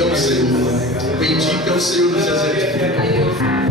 é o Senhor. Bendito é o Senhor dos exércitos.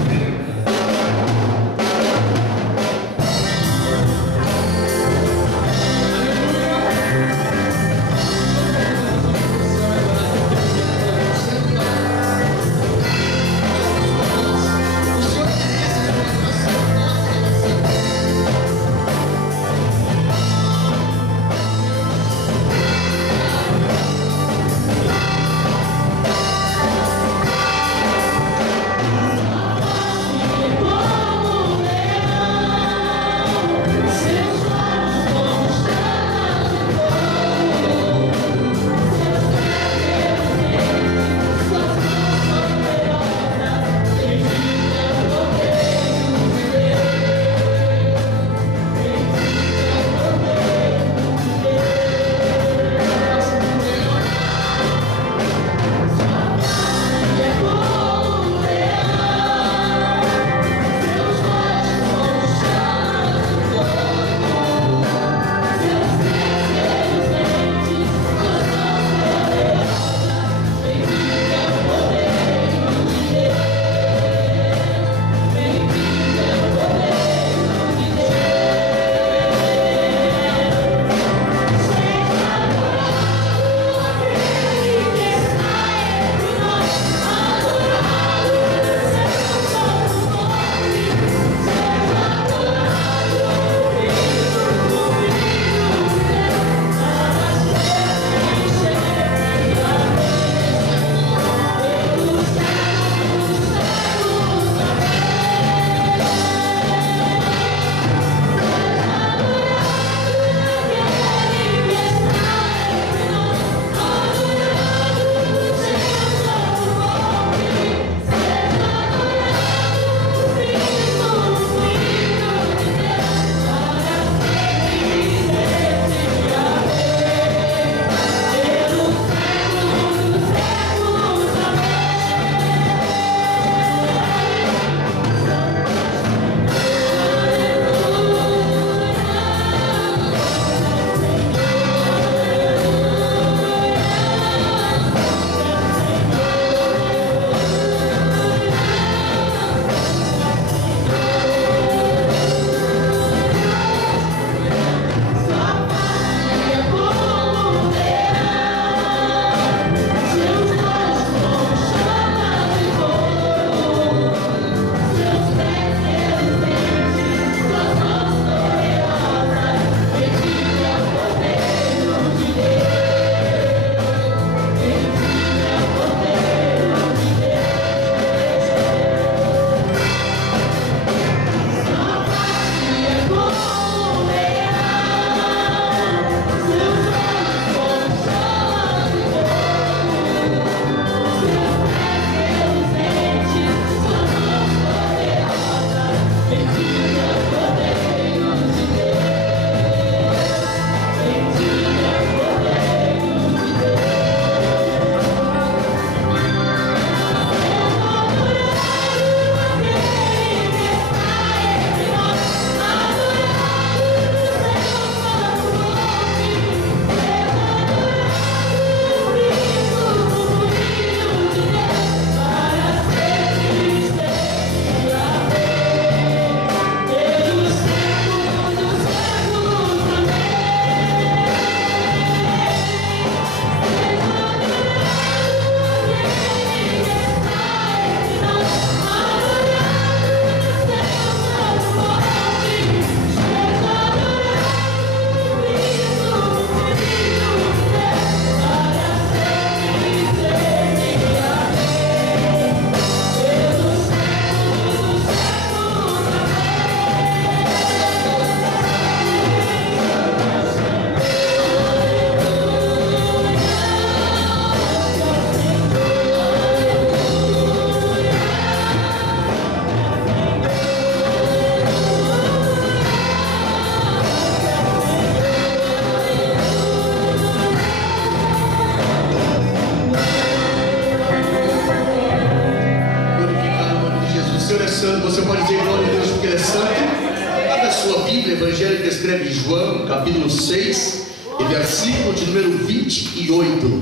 Evangelho que escreve João, capítulo 6, e versículo de número 28.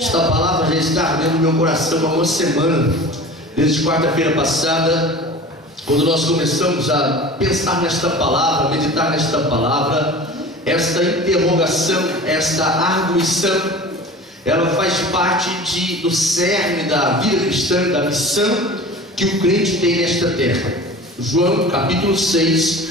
Esta palavra já já está dentro do meu coração há uma semana, desde quarta-feira passada, quando nós começamos a pensar nesta palavra, meditar nesta palavra. Esta interrogação, esta arguição, ela faz parte do cerne da vida cristã, da missão que o crente tem nesta terra. João capítulo 6,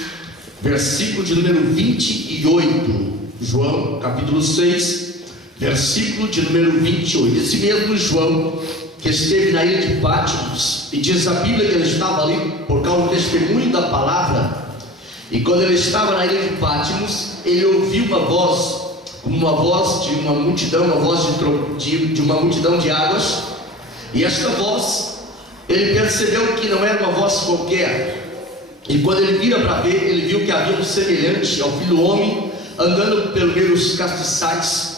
versículo de número 28. João capítulo 6, versículo de número 28. Esse mesmo João que esteve na ilha de Patmos, e diz a Bíblia que ele estava ali por causa do testemunho da palavra. E quando ele estava na ilha de Patmos, ele ouviu uma voz de uma multidão, uma voz de uma multidão de águas. E esta voz, ele percebeu que não era uma voz qualquer. E quando ele vira para ver, ele viu que havia um semelhante ao Filho do Homem, andando pelo meio dos castiçais.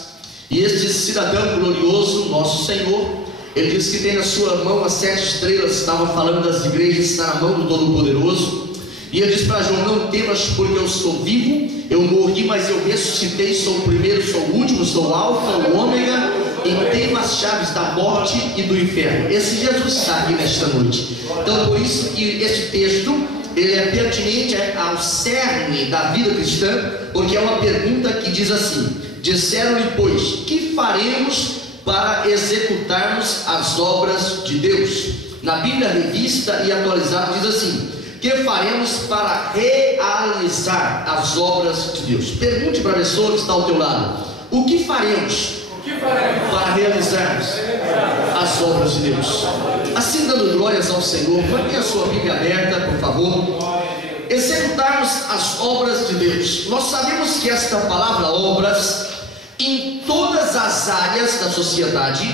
E este cidadão glorioso, nosso Senhor, ele diz que tem na sua mão as 7 estrelas, estava falando das igrejas, está na mão do Todo-Poderoso. E ele diz para João: não temas, porque eu sou vivo, eu morri, mas eu ressuscitei, sou o primeiro, sou o último, sou o alfa, o ômega, e tenho as chaves da morte e do inferno. Esse Jesus está aqui nesta noite. Então por isso que este texto, ele é pertinente ao cerne da vida cristã, porque é uma pergunta que diz assim: disseram-lhe, pois, que faremos para executarmos as obras de Deus? Na Bíblia Revista e Atualizada diz assim: que faremos para realizar as obras de Deus? Pergunte para a pessoa que está ao teu lado: o que faremos para realizarmos as obras de Deus? Assim, dando glórias ao Senhor, mantenha a sua Bíblia aberta, por favor. Executarmos as obras de Deus. Nós sabemos que esta palavra obras, em todas as áreas da sociedade,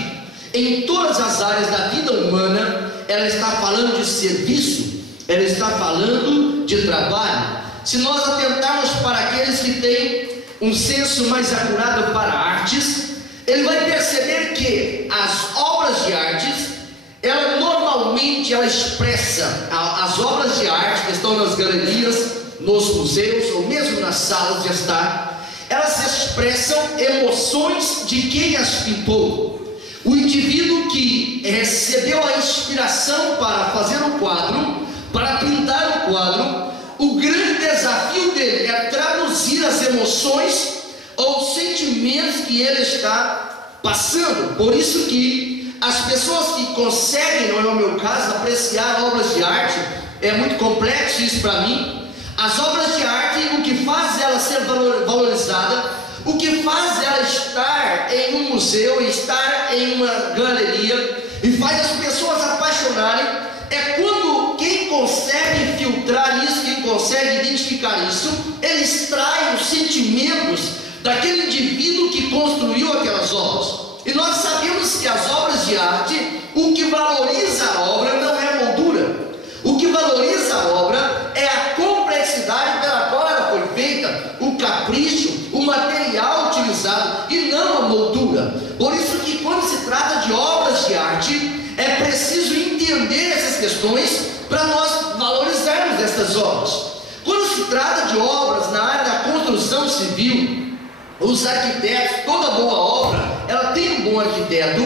em todas as áreas da vida humana, ela está falando de serviço, ela está falando de trabalho. Se nós atentarmos para aqueles que têm um senso mais acurado para artes, ele vai perceber que as obras de artes, ela normalmente expressa, as obras de arte que estão nas galerias, nos museus ou mesmo nas salas de estar, elas expressam emoções de quem as pintou. O indivíduo que recebeu a inspiração para fazer um quadro, para pintar o quadro, o grande desafio dele é traduzir as emoções ou sentimentos que ele está passando. Por isso que as pessoas que conseguem, não é o meu caso, apreciar obras de arte, é muito complexo isso para mim. As obras de arte, o que faz ela ser valorizada, o que faz ela estar em um museu, estar em uma galeria, e faz as pessoas apaixonarem, é quando quem consegue filtrar isso, quem consegue identificar isso, ele extrai os sentimentos daquele indivíduo que construiu aquelas obras. E nós sabemos que as obras de arte, o que valoriza a obra não é a moldura, o que valoriza a obra é a complexidade pela qual ela foi feita, o capricho, o material utilizado, e não a moldura. Por isso que quando se trata de obras de arte, é preciso entender essas questões para nós valorizarmos estas obras. Quando se trata de obras na área da construção civil, os arquitetos, toda boa obra, ela tem um bom arquiteto,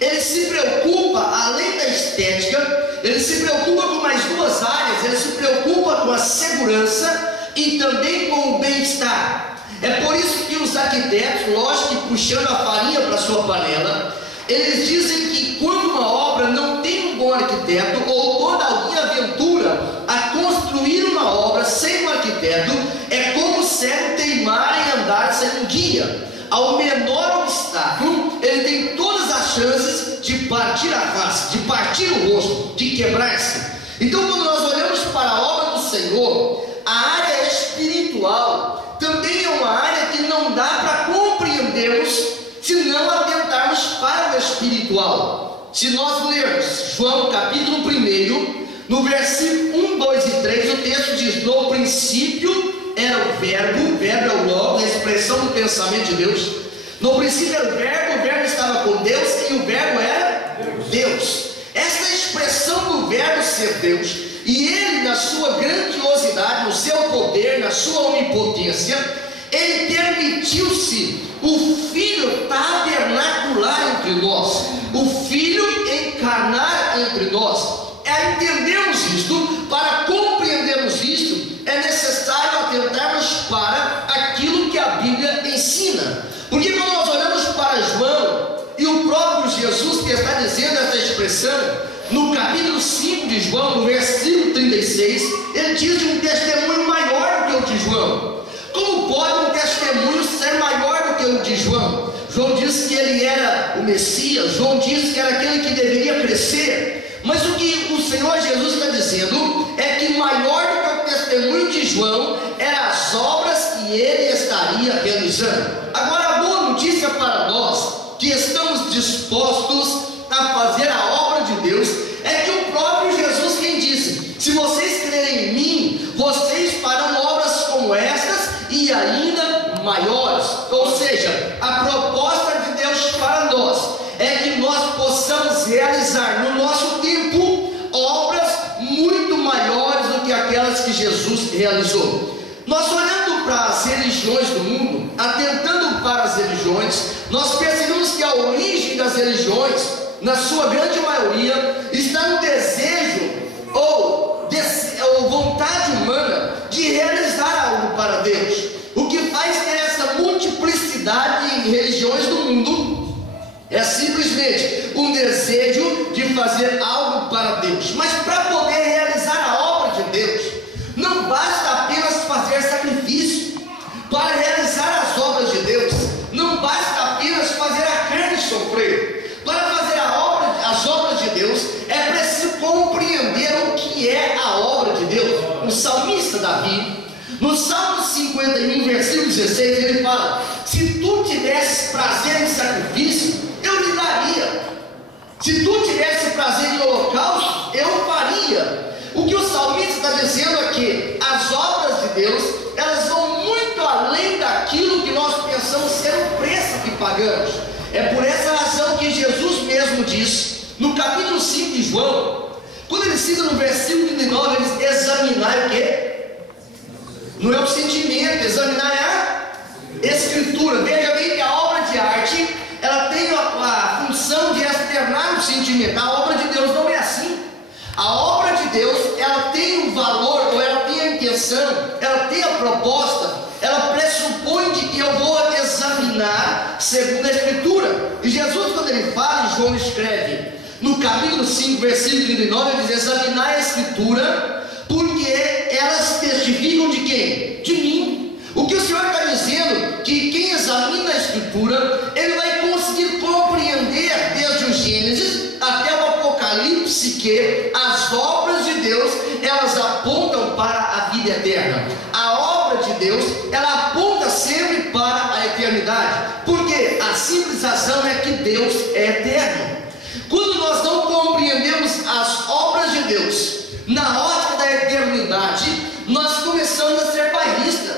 ele se preocupa, além da estética, ele se preocupa com mais duas áreas, ele se preocupa com a segurança e também com o bem-estar. É por isso que os arquitetos, lógico que puxando a farinha para a sua panela, eles dizem que quando uma obra não tem um bom arquiteto, ou quando alguém aventura a construir uma obra sem um arquiteto, é como cego teimar em andar sem um guia. Ao menor obstáculo, ele tem todas as chances de partir a face, de partir o rosto, de quebrar-se. Então, quando nós olhamos para a obra do Senhor, a área espiritual também é uma área que não dá para compreendermos se não atentarmos para o espiritual. Se nós lermos João capítulo 1, no versículo 1, 2 e 3, o texto diz: no princípio era o verbo é o Logos, a expressão do pensamento de Deus. No princípio era o verbo estava com Deus e o verbo era Deus. Esta expressão do verbo ser Deus, e ele na sua grandiosidade, no seu poder, na sua onipotência, Ele permitiu-se o Filho tabernacular entre nós, o Filho encarnar entre nós. Entendemos isto, para compreendermos isto, é necessário atentarmos para aquilo que a Bíblia ensina. Porque quando nós olhamos para João, e o próprio Jesus que está dizendo essa expressão, no capítulo 5 de João, no versículo 36, ele diz de um testemunho maior do que o de João. Como pode um testemunho ser maior do que o de João? João disse que ele era o Messias, João disse que era aquele que deveria crescer. Mas o que o Senhor Jesus está dizendo é que maior do que o testemunho de João eram as obras que ele estaria realizando. Agora, a boa notícia para nós que estamos dispostos a fazer a obra de Deus é que o próprio Jesus quem disse: se vocês crerem em mim, vocês farão obras como estas e ainda maiores. Ou seja, a proposta de Deus para nós é que nós possamos realizar no nosso tempo obras muito maiores do que aquelas que Jesus realizou. Nós olhando para as religiões do mundo, atentando para as religiões, nós percebemos que a origem das religiões, na sua grande maioria, está no desejo ou vontade humana de realizar algo para Deus. O que faz ter essa multiplicidade em religiões do mundo é simplesmente um desejo de fazer algo para Deus. Mas para poder realizar a obra de Deus, não basta apenas fazer sacrifício. Para realizar as obras de Deus, não basta apenas fazer a carne sofrer. Para fazer as obras de Deus, é preciso compreender o que é a obra de Deus. O salmista Davi, no Salmo 51, versículo 16, ele fala: se tu tivesse prazer em sacrifício, eu lhe daria. Se tu tivesse prazer em holocausto, eu faria. O que o salmista está dizendo é que as obras de Deus, elas vão muito além daquilo que nós pensamos ser o preço que pagamos. É por essa razão que Jesus mesmo diz, no capítulo 5 de João, quando ele cita no versículo 39, ele diz: examinar o quê? Não é o sentimento, examinar é a escritura. Veja bem que a obra de arte, ela tem a função de externar o sentimento. A obra de Deus não é assim. A obra de Deus, ela tem um valor, ou ela tem a intenção, ela tem a proposta, ela pressupõe de que eu vou examinar segundo a escritura. E Jesus, quando ele fala, João escreve no capítulo 5, versículo 39, ele diz: examinar a escritura, porque elas testificam de quem? De mim. O que o Senhor está dizendo? Que quem examina a escritura, ele vai conseguir compreender desde o Gênesis até o Apocalipse que as obras de Deus, elas apontam para a vida eterna. A obra de Deus, ela aponta sempre para a eternidade. Porque a simples razão é que Deus é eterno. Quando nós não compreendemos as obras de Deus na ótica da eternidade, nós começamos a ser bairristas.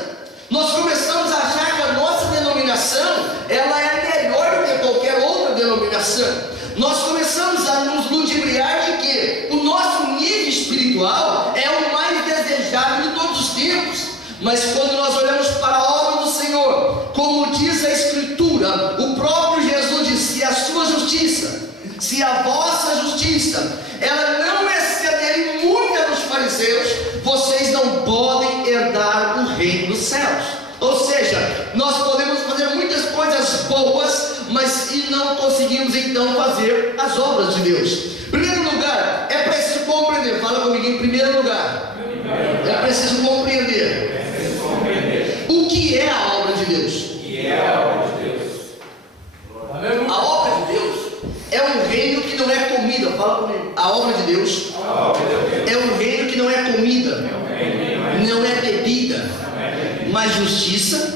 Nós começamos a achar que a nossa denominação, ela é melhor do que qualquer outra denominação. Nós começamos a nos ludibriar de que o nosso nível espiritual é o mais desejado de todos os tempos. Mas quando nós olhamos para a obra do Senhor, como diz a Escritura, o próprio Jesus disse: se a sua justiça, se a vossa justiça, ela não exceder muito a dos fariseus, vocês não podem herdar o reino dos céus. Ou seja, nós podemos fazer muitas coisas boas, mas e não conseguimos então fazer as obras de Deus. Em primeiro lugar, é preciso compreender. Fala comigo, em primeiro lugar, é preciso compreender o que é a obra de Deus. A obra de Deus é um reino que não é comida. Fala comigo. A obra de Deus é um reino que não é comida, não é bebida, mas justiça,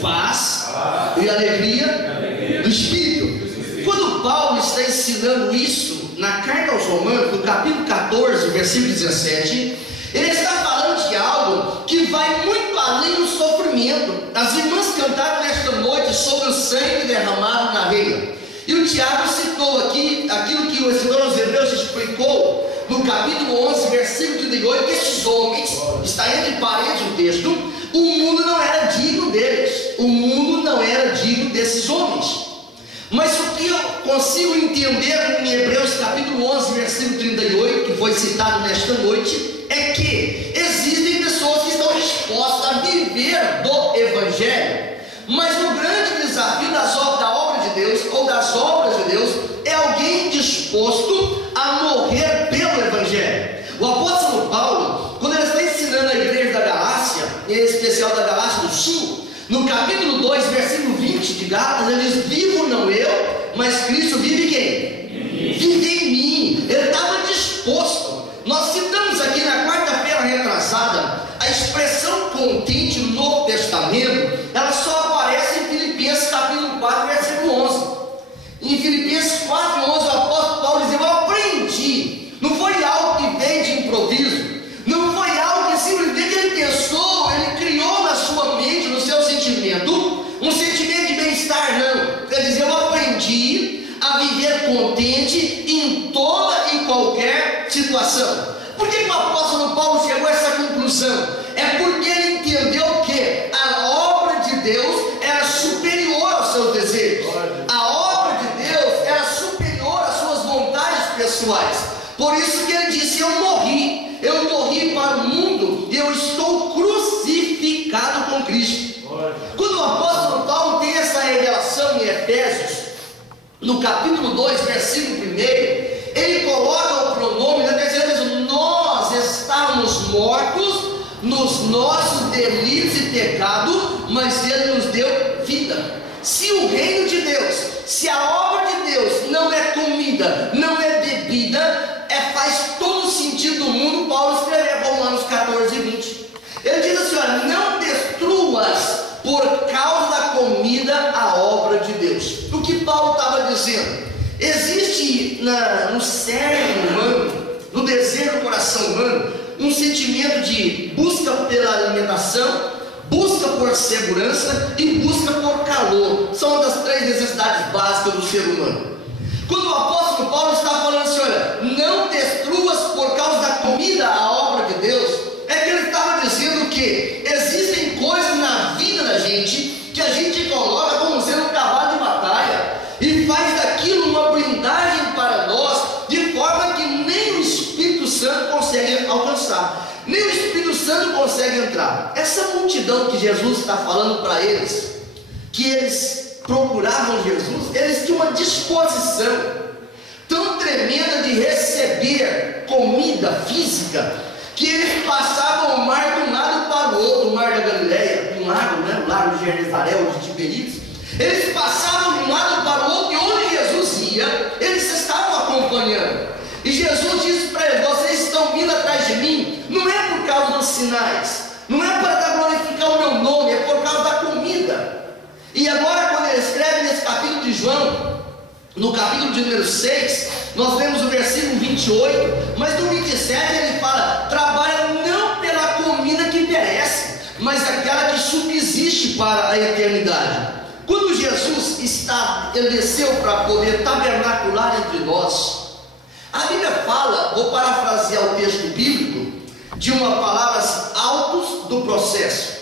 paz e alegria do Espírito. Quando Paulo está ensinando isso na carta aos Romanos, no capítulo 14, versículo 17, ele está falando de algo que vai muito além do sofrimento. As irmãs cantaram nesta noite sobre o sangue derramado na rede. E o Tiago citou aqui aquilo que o escritor aos Hebreus explicou no capítulo 11, versículo 38, que esses homens, está entre parênteses o texto, o mundo não era digno deles. desses homens. Mas o que eu consigo entender em Hebreus capítulo 11, versículo 38, que foi citado nesta noite, é que existem pessoas que estão dispostas a viver do Evangelho, mas o grande desafio da obra de Deus, ou das obras de Deus, é alguém disposto a morrer pelo Evangelho. O apóstolo Paulo, quando ele está ensinando a igreja da Galácia, em especial da Galácia do Sul, no capítulo 2, versículo 20 de Gálatas, ele diz: vivo não eu, mas Cristo vive quem? Vive em mim. Ele estava disposto. Nós citamos aqui na quarta-feira retrasada a expressão contente no Novo Testamento. Ela só aparece em Filipenses capítulo 4, versículo 11. Em Filipenses 4, 11, o apóstolo Paulo diz: eu aprendi. Não foi algo que veio de improviso, não foi algo que simplesmente ele pensou, ele criou na sua mente, no seu sentimento, um sentimento de bem-estar, não. Ele diz: eu aprendi a viver contente em toda e qualquer situação. Por que o apóstolo Paulo chegou a essa conclusão? É porque ele entendeu que a obra de Deus era superior aos seus desejos, a obra de Deus era superior às suas vontades pessoais. Por isso que ele disse: eu morri para o mundo e eu estou crucificado com Cristo. Quando o apóstolo Paulo tem essa revelação em Efésios, no capítulo 2, versículo 1, ele coloca o pronome, na terceira vez: nós estávamos mortos nos nossos delitos e pecados, mas ele nos deu vida. Se o reino de Deus, se a obra de Deus não é comida, não é bebida, faz todo o sentido do mundo Paulo escrever Romanos 14 e 20. Ele diz assim: olha, não destruas por causa da comida a obra de Deus. O que Paulo estava dizendo? Existe no cérebro humano, no desejo do coração humano, um sentimento de busca pela alimentação, busca por segurança e busca por calor. São das três necessidades básicas do ser humano. Quando o apóstolo Paulo está falando assim: olha, não destruas por causa da comida a obra de Deus, é que ele estava dizendo que existem coisas na vida da gente que a gente coloca como sendo um cavalo de batalha e faz daquilo uma blindagem para nós, de forma que nem o Espírito Santo consegue alcançar, nem o Espírito Santo consegue entrar. Essa multidão que Jesus está falando para eles, que eles procuravam Jesus, eles tinham uma disposição tão tremenda de receber comida física, que eles passavam o mar de um lado para o outro, o mar da Galileia, um lago, o lago de Genezaré ou de Tiberíades. Eles passavam de um lado para o outro, e onde Jesus ia, eles estavam acompanhando. E Jesus disse para eles: vocês estão vindo atrás de mim, não é por causa dos sinais, não é para glorificar o meu nome, é por causa da comida. E agora, quando ele escreve nesse capítulo de João, no capítulo de número 6, nós vemos o versículo 28, mas no 27 ele fala: trabalha não pela comida que perece, mas aquela que subsiste para a eternidade. Quando Jesus ele desceu para poder tabernacular entre nós, a Bíblia fala, vou parafrasear o texto bíblico, de uma palavra assim: autos do processo.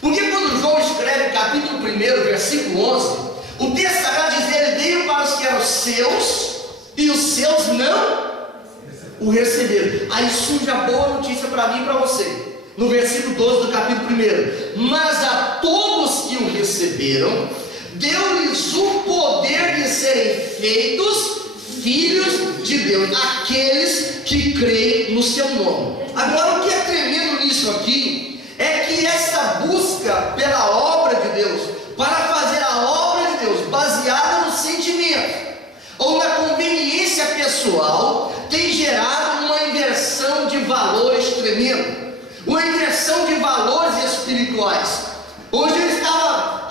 Porque quando João escreve capítulo 1, versículo 11, o texto sagrado diz: ele veio para os que eram seus, e os seus não o receberam. Aí surge a boa notícia para mim e para você, no versículo 12 do capítulo 1: mas a todos que o receberam, deu-lhes o poder de serem feitos filhos de Deus, aqueles que creem no seu nome. Agora, o que é tremendo nisso aqui é que essa busca pela obra de Deus, para fazer a obra de Deus baseada no sentimento ou na conveniência pessoal, tem gerado uma inversão de valores tremenda, uma inversão de valores espirituais. Hoje eu estava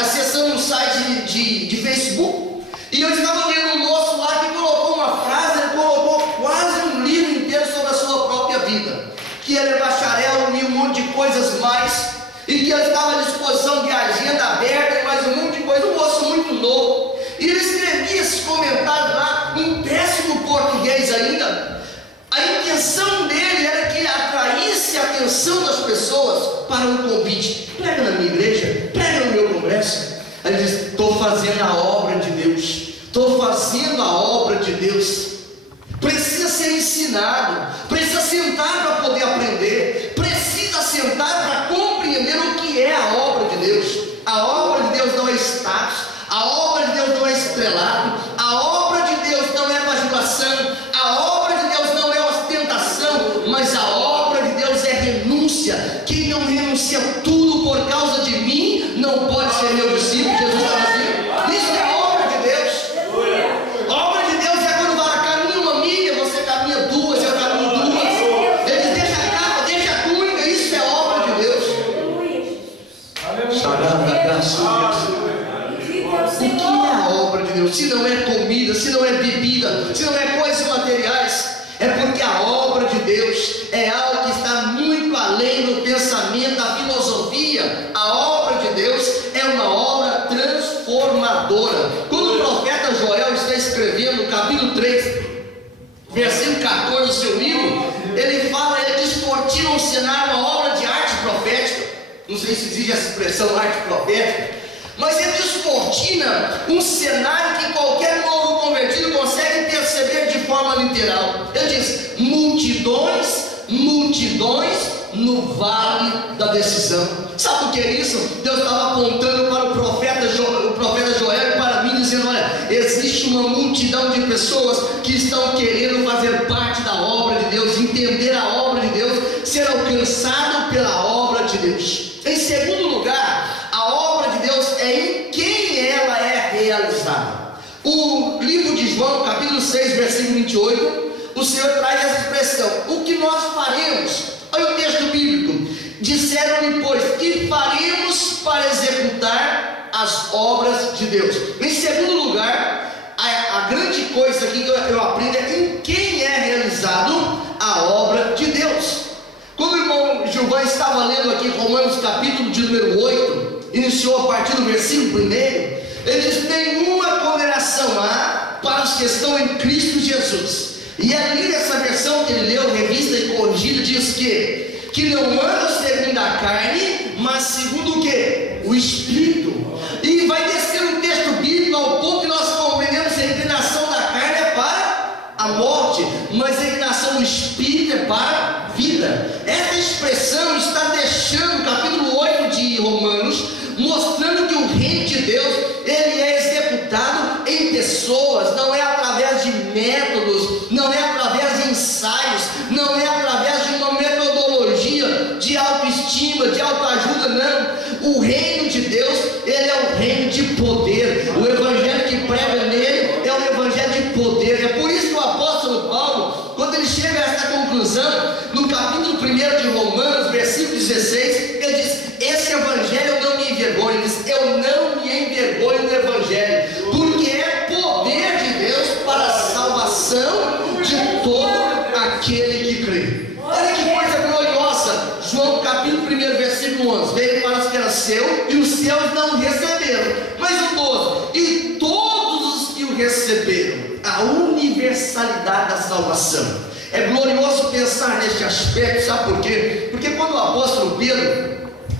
acessando um site de Facebook, e eu estava vendo um moço lá que colocou uma frase, ele colocou quase um livro inteiro sobre a sua própria vida, que ele é bacharel e um monte de coisas mais, e que ele estava à disposição de agenda aberta e mais um monte de coisa. Um moço muito novo, e ele escrevia esses comentários lá, um péssimo português ainda. A intenção dele era que atraísse a atenção das pessoas para um convite: prega na minha igreja, prega no meu congresso. Ele diz: estou fazendo a obra de Deus precisa ser ensinado, precisa sentar para poder aprender, precisa sentar para compreender o que é a obra de Deus. A obra de Deus não é status, a obra de Deus não é estrelado, a obra de Deus não é bajulação, a obra de Deus não é ostentação, mas a obra de Deus é renúncia. Quem não renuncia tudo por causa de mim não pode ser meu discípulo. Jesus está dizendo, isso é a obra de Deus. A obra de Deus é quando vai caminha uma milha, você caminha duas, eu caminho duas. Ele diz, deixa a capa, deixa a túnica, isso é a obra de Deus. O que é a obra de Deus? Se não é comida, se não é bebida, se não é coisas materiais, é porque a obra de Deus é algo que está muito além do pensamento, da filosofia. A obra de Deus é uma obra transformadora. Quando o profeta Joel está escrevendo no capítulo 3, versículo 14 do seu livro, ele fala, ele descortina um cenário, uma obra de arte profética. Não sei se existe essa expressão, arte profética, mas ele descortina um cenário que qualquer novo convertido consegue perceber de forma literal. Ele diz, multidões, multidões no vale da decisão. Sabe o que é isso? Deus estava apontando para o profeta Joel e para mim, dizendo, olha, existe uma multidão de pessoas que estão querendo fazer parte da obra de Deus, entender a obra de Deus, ser alcançado pela obra de Deus. Em segundo lugar, a obra de Deus é em quem ela é realizada. O livro de João, capítulo 6, versículo 28, o Senhor traz essa expressão, o que nós faremos? Olha o texto bíblico, disseram-lhe, pois, que faremos para executar as obras de Deus. Em segundo lugar, a grande coisa aqui que eu aprendo é em quem é realizado a obra de Deus. Quando o irmão Gilvan estava lendo aqui Romanos capítulo de número 8, iniciou a partir do versículo 1, ele diz, nenhuma condenação há para os que estão em Cristo Jesus. E ali nessa versão que ele leu, revista e corrigida, diz que não andam segundo a carne, mas segundo o que? O Espírito. E vai descer o texto bíblico ao ponto que nós compreendemos que a inclinação da carne é para a morte, mas a inclinação do Espírito é para a vida. Essa expressão está deixando o capítulo 8 de Romanos, mostrando que o reino de Deus, ele é executado em pessoas, não é através de métodos, não é através de ensaios, não é através de uma metodologia de autoestima, de autoajuda, não. O reino de Deus, ele é o reino de poder. O evangelho que prega nele é o evangelho de poder. É por isso que o apóstolo Paulo, quando ele chega a essa conclusão, no capítulo 1 de Romanos, versículo 16, ele diz, esse evangelho eu não me envergonho. Ele diz, eu não me envergonho do evangelho, porque é poder de Deus para a salvação de todo aquele que crê. Olha que coisa gloriosa. João capítulo 1, versículo 11, veio para os que eram seu, e os seus não receberam. Mas o 12, e todos os que o receberam, a universalidade da salvação. É glorioso pensar neste aspecto, sabe por quê? Porque quando o apóstolo Pedro,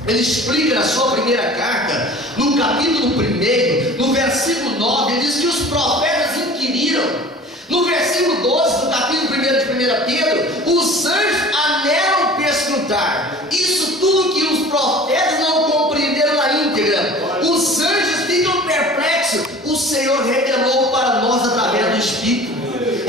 ele explica na sua primeira carta, no capítulo 1, no versículo 9, ele diz que os profetas inquiriram. No versículo 12, no capítulo 1 de 1 Pedro, os anjos anelam perscrutar. Isso tudo que os profetas não compreenderam na íntegra. Os anjos ficam perplexos. O Senhor revelou para nós através do Espírito.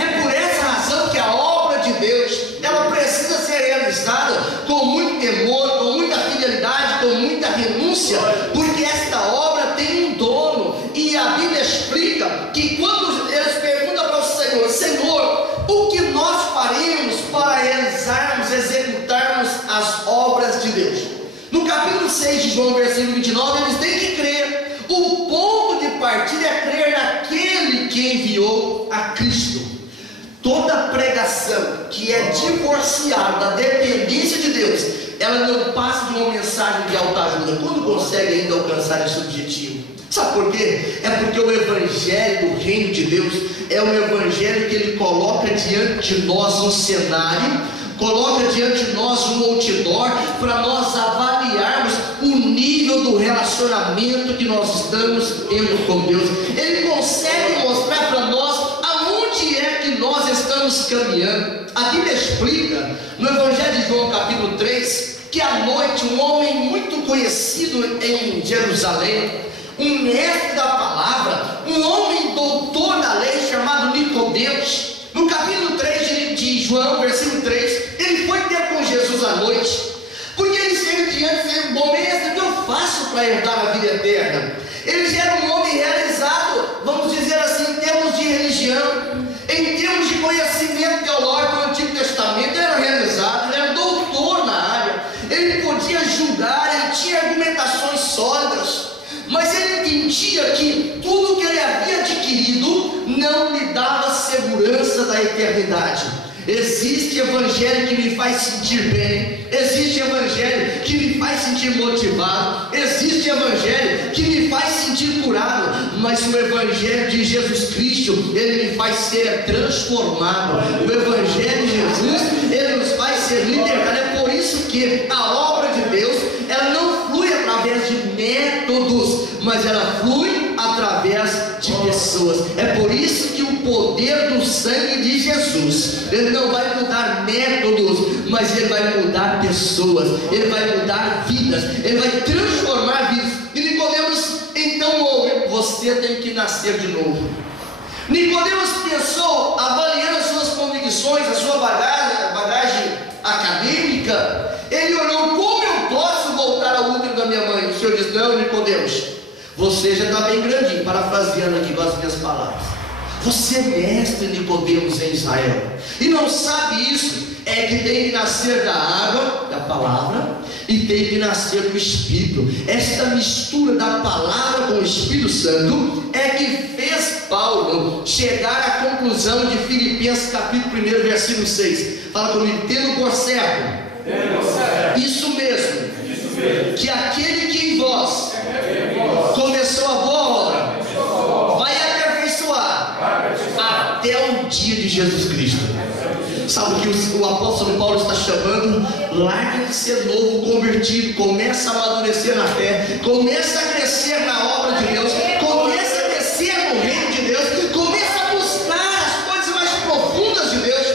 É por essa razão que a obra de Deus, ela precisa ser realizada com muito temor, com muita fidelidade, com muita renúncia, porque esta obra tem um dono. E a Bíblia explica que quando eles perguntam para o Senhor, Senhor, o que nós faremos para realizarmos, executarmos as obras de Deus? No capítulo 6 de João, versículo 29, eles têm que crer. O ponto de partida é crer naquele que enviou a Cristo. Toda pregação que é divorciada da dependência de Deus, ela não passa de uma mensagem de autoajuda. Quando consegue ainda alcançar esse objetivo? Sabe por quê? É porque o evangelho do reino de Deus é um evangelho que ele coloca diante de nós um cenário, coloca diante de nós um outdoor, para nós avaliarmos o nível do relacionamento que nós estamos tendo com Deus. Ele consegue mostrar para nós estamos caminhando. A Bíblia explica no Evangelho de João capítulo 3 que à noite um homem muito conhecido em Jerusalém, um mestre da palavra, um homem doutor da lei chamado Nicodemos, no capítulo 3 de João, versículo 3, ele foi ter com Jesus à noite, porque ele esteve diante e disse: bom mestre, o que eu faço para herdar a vida eterna? Ele já era um homem realizado, vamos dizer assim, em termos de religião, em termos de conhecimento teológico do Antigo Testamento. Ele era realizado, ele era doutor na área, ele podia julgar, ele tinha argumentações sólidas, mas ele entendia que tudo que ele havia adquirido não lhe dava segurança da eternidade. Existe evangelho que me faz sentir bem, existe evangelho que me faz sentir motivado, existe evangelho que me faz sentir curado, mas o evangelho de Jesus Cristo, ele me faz ser transformado. O evangelho de Jesus, ele nos faz ser libertados. É por isso que a obra de Deus, ela não flui através de métodos, mas ela flui através de pessoas. É por isso que o poder do sangue de Jesus, ele não vai mudar métodos, mas ele vai mudar pessoas, ele vai mudar vidas, ele vai transformar vidas. E Nicodemos então ouve: você tem que nascer de novo. Nicodemos pensou, avaliando as suas convicções, a sua bagagem acadêmica, ele olhou: como eu posso voltar ao útero da minha mãe? O Senhor diz: não, Nicodemos, você já está bem grandinho, parafraseando aqui com as minhas palavras. Você é mestre, Nicodemos, em Israel, e não sabe isso? É que tem que nascer da água, da palavra, e tem que nascer do Espírito. Esta mistura da palavra com o Espírito Santo é que fez Paulo chegar à conclusão de Filipenses capítulo 1, versículo 6. Fala comigo: tendo por certo, isso mesmo, que aquele que em vós começou a boa obra vai aperfeiçoar até o dia de Jesus Cristo. Sabe o que o apóstolo Paulo está chamando? Larga de ser novo, convertido, começa a amadurecer na fé, começa a crescer na obra de Deus, começa a crescer no reino de Deus, começa a buscar as coisas mais profundas de Deus.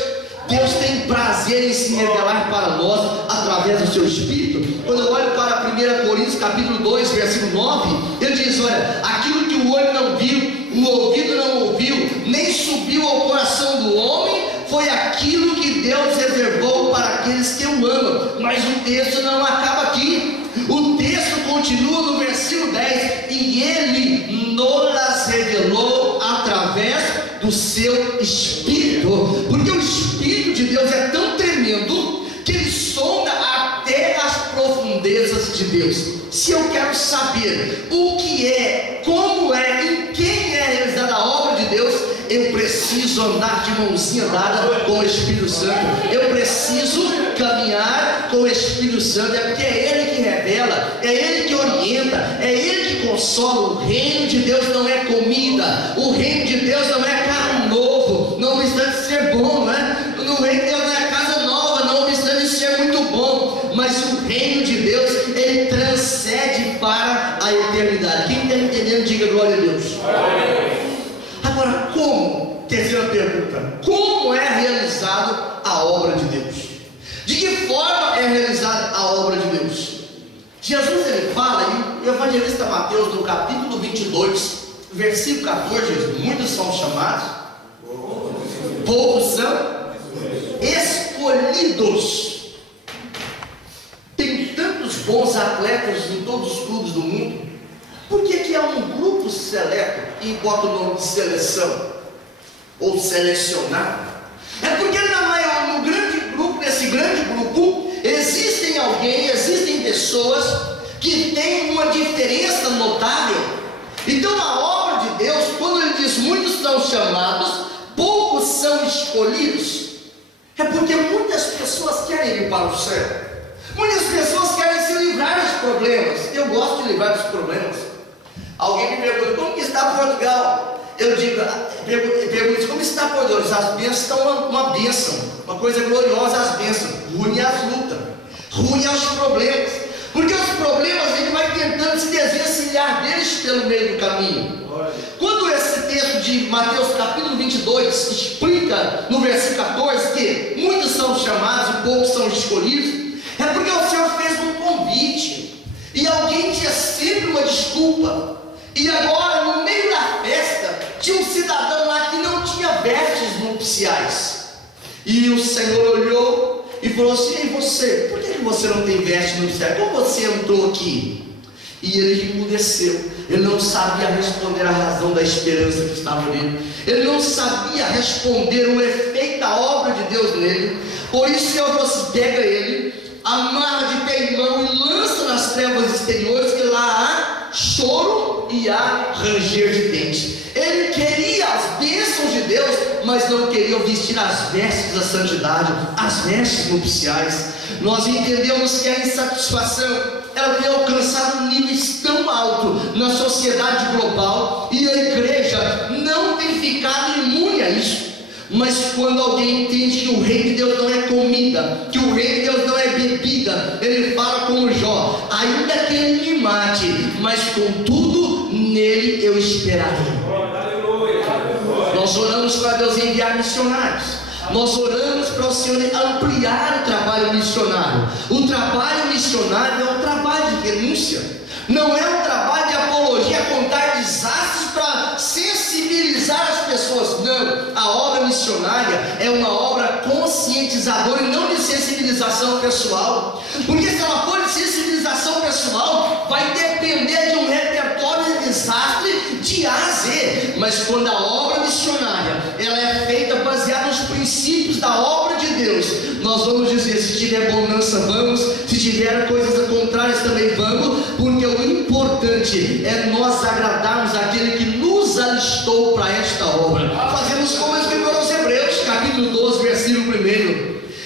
Deus tem prazer em se revelar para nós através do seu Espírito. Quando eu olho para 1 Coríntios capítulo 2, versículo 9, ele diz: olha, aquilo que o olho não viu, o ouvido não ouviu, nem subiu ao coração do homem, foi aquilo que Deus reservou para aqueles que o amam. Mas o texto não acaba aqui. O texto continua no versículo 10: e ele nos revelou através do seu Espírito. Porque o Espírito de Deus é tão tremendo que ele sonda até as profundezas de Deus. Se eu quero saber o que é, como é, em quem é realizada a obra de Deus, eu preciso andar de mãozinha dada com o Espírito Santo. Eu preciso caminhar com o Espírito Santo. É porque é Ele que revela, é Ele que orienta, é Ele que consola. O reino de Deus não é comida, o reino de Deus não é carro novo, não obstante ser bom, né? O reino de Deus não é casa nova, não obstante ser muito bom. Mas o reino de Deus, ele transcende para a eternidade. Quem está entendendo, diga glória a Deus. Agora, como? Terceira pergunta: como é realizada a obra de Deus? De que forma é realizada a obra de Deus? Jesus, ele fala, e o evangelista Mateus, no capítulo 22, versículo 14, muitos são chamados, poucos são escolhidos. Tem tantos bons atletas em todos os clubes do mundo. Por que há um grupo seleto e bota o nome de seleção ou selecionado? É porque no grande grupo, nesse grande grupo, existem pessoas que têm uma diferença notável. Então a obra de Deus, quando ele diz muitos são chamados, poucos são escolhidos, é porque muitas pessoas querem ir para o céu, muitas pessoas querem se livrar dos problemas. Eu gosto de livrar dos problemas. Alguém me pergunta: como que está Portugal? Eu pergunto: como está Portugal? As bênçãos estão uma bênção, uma coisa gloriosa, as bênçãos. Ruim é as lutas, ruim é os problemas. porque os problemas ele vai tentando se desvencilhar deles pelo meio do caminho. Quando esse texto de Mateus capítulo 22 explica no versículo 14 que muitos são chamados e poucos são escolhidos, é porque o Senhor fez um convite e alguém tinha sempre uma desculpa. E agora, no meio da festa, tinha um cidadão lá que não tinha vestes nupciais. E o Senhor olhou e falou assim: ei, você, por que você não tem vestes nupciais? Como você entrou aqui? E ele emudeceu. Ele não sabia responder a razão da esperança que estava nele. Ele não sabia responder o efeito da obra de Deus nele. Por isso o Senhor você pega ele, amarra de pé e mão e lança nas trevas exteriores, que lá há choro e há ranger de dentes. Ele queria as bênçãos de Deus, mas não queria vestir as vestes da santidade, as vestes nupciais. Nós entendemos que a insatisfação ela tem alcançado níveis tão altos na sociedade global, e a igreja não tem ficado imune a isso. Mas quando alguém entende que o reino de Deus não é comida, que o reino de Deus não é bebida, ele fala como Jó: ainda que ele me mate, mas contudo nele eu esperarei. Nós oramos para Deus enviar missionários. Nós oramos para o Senhor ampliar o trabalho missionário. O trabalho missionário é um trabalho de renúncia, não é um trabalho de apologia, contar desastres para sensibilizar as pessoas. Não, a obra missionária é uma obra conscientizadora e não de sensibilização pessoal, porque se ela for de sensibilização pessoal, vai depender de um repertório de desastre de A a Z. Mas quando a obra missionária ela é feita baseada nos princípios da obra de Deus, nós vamos dizer: se tiver bonança, vamos; se tiver coisas contrárias, também vamos, porque o importante é nós agradarmos aquele que nos alistou para esta obra. Fazemos como escreveu aos Hebreus, capítulo 12, versículo 1.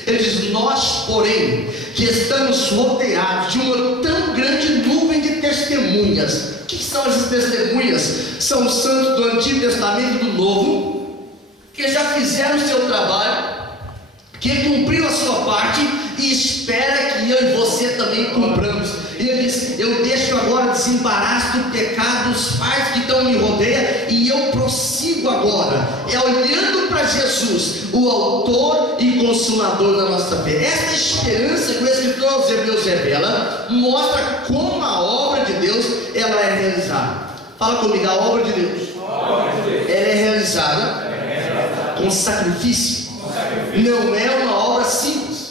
Ele diz: nós, porém, que estamos rodeados de uma tão grande nuvem de testemunhas. O que são essas testemunhas? São os santos do Antigo Testamento e do Novo, que já fizeram o seu trabalho, que cumpriram a sua parte e espera que eu e você também cumpramos. E ele diz: eu deixo agora desembaraço do pecado, dos fardos que estão me rodeiam, e eu prossigo agora, olhando para Jesus, o autor e consumador da nossa fé. Esta esperança que o escritor aos Hebreus revela mostra como a obra de Deus ela é realizada. Fala comigo: a obra de Deus ela é realizada com sacrifício. Não é uma obra simples.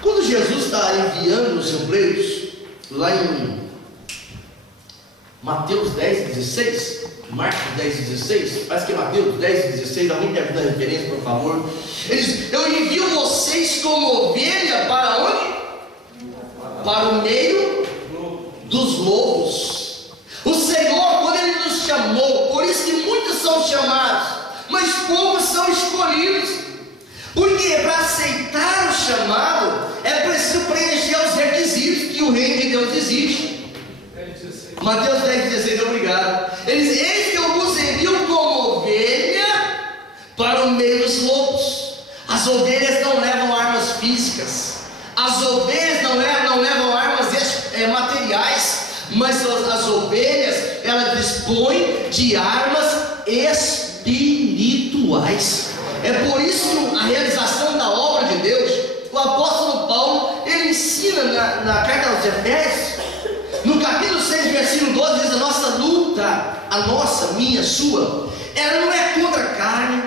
Quando Jesus está enviando os obreiros, lá em Mateus 10:16, Marcos 10:16, parece que é Mateus 10:16, alguém quer dar referência, por favor? Ele diz: eu envio vocês como ovelha para onde? Para o meio dos lobos. O Senhor, quando Ele nos chamou, por isso que muitos são chamados, mas poucos são escolhidos. Porque para aceitar o chamado é preciso preencher os requisitos que o reino de Deus exige. Mateus 10:16, obrigado. Ele diz: eis que eu vos envio como ovelha para o meio dos lobos. As ovelhas não levam armas físicas, as ovelhas não levam armas materiais, mas as ovelhas elas dispõem de armas espirituais. É por isso que a realização da obra de Deus, o apóstolo Paulo, ele ensina na carta aos Efésios, no capítulo 6, versículo 12, diz: a nossa luta, a nossa, minha, sua, ela não é contra a carne,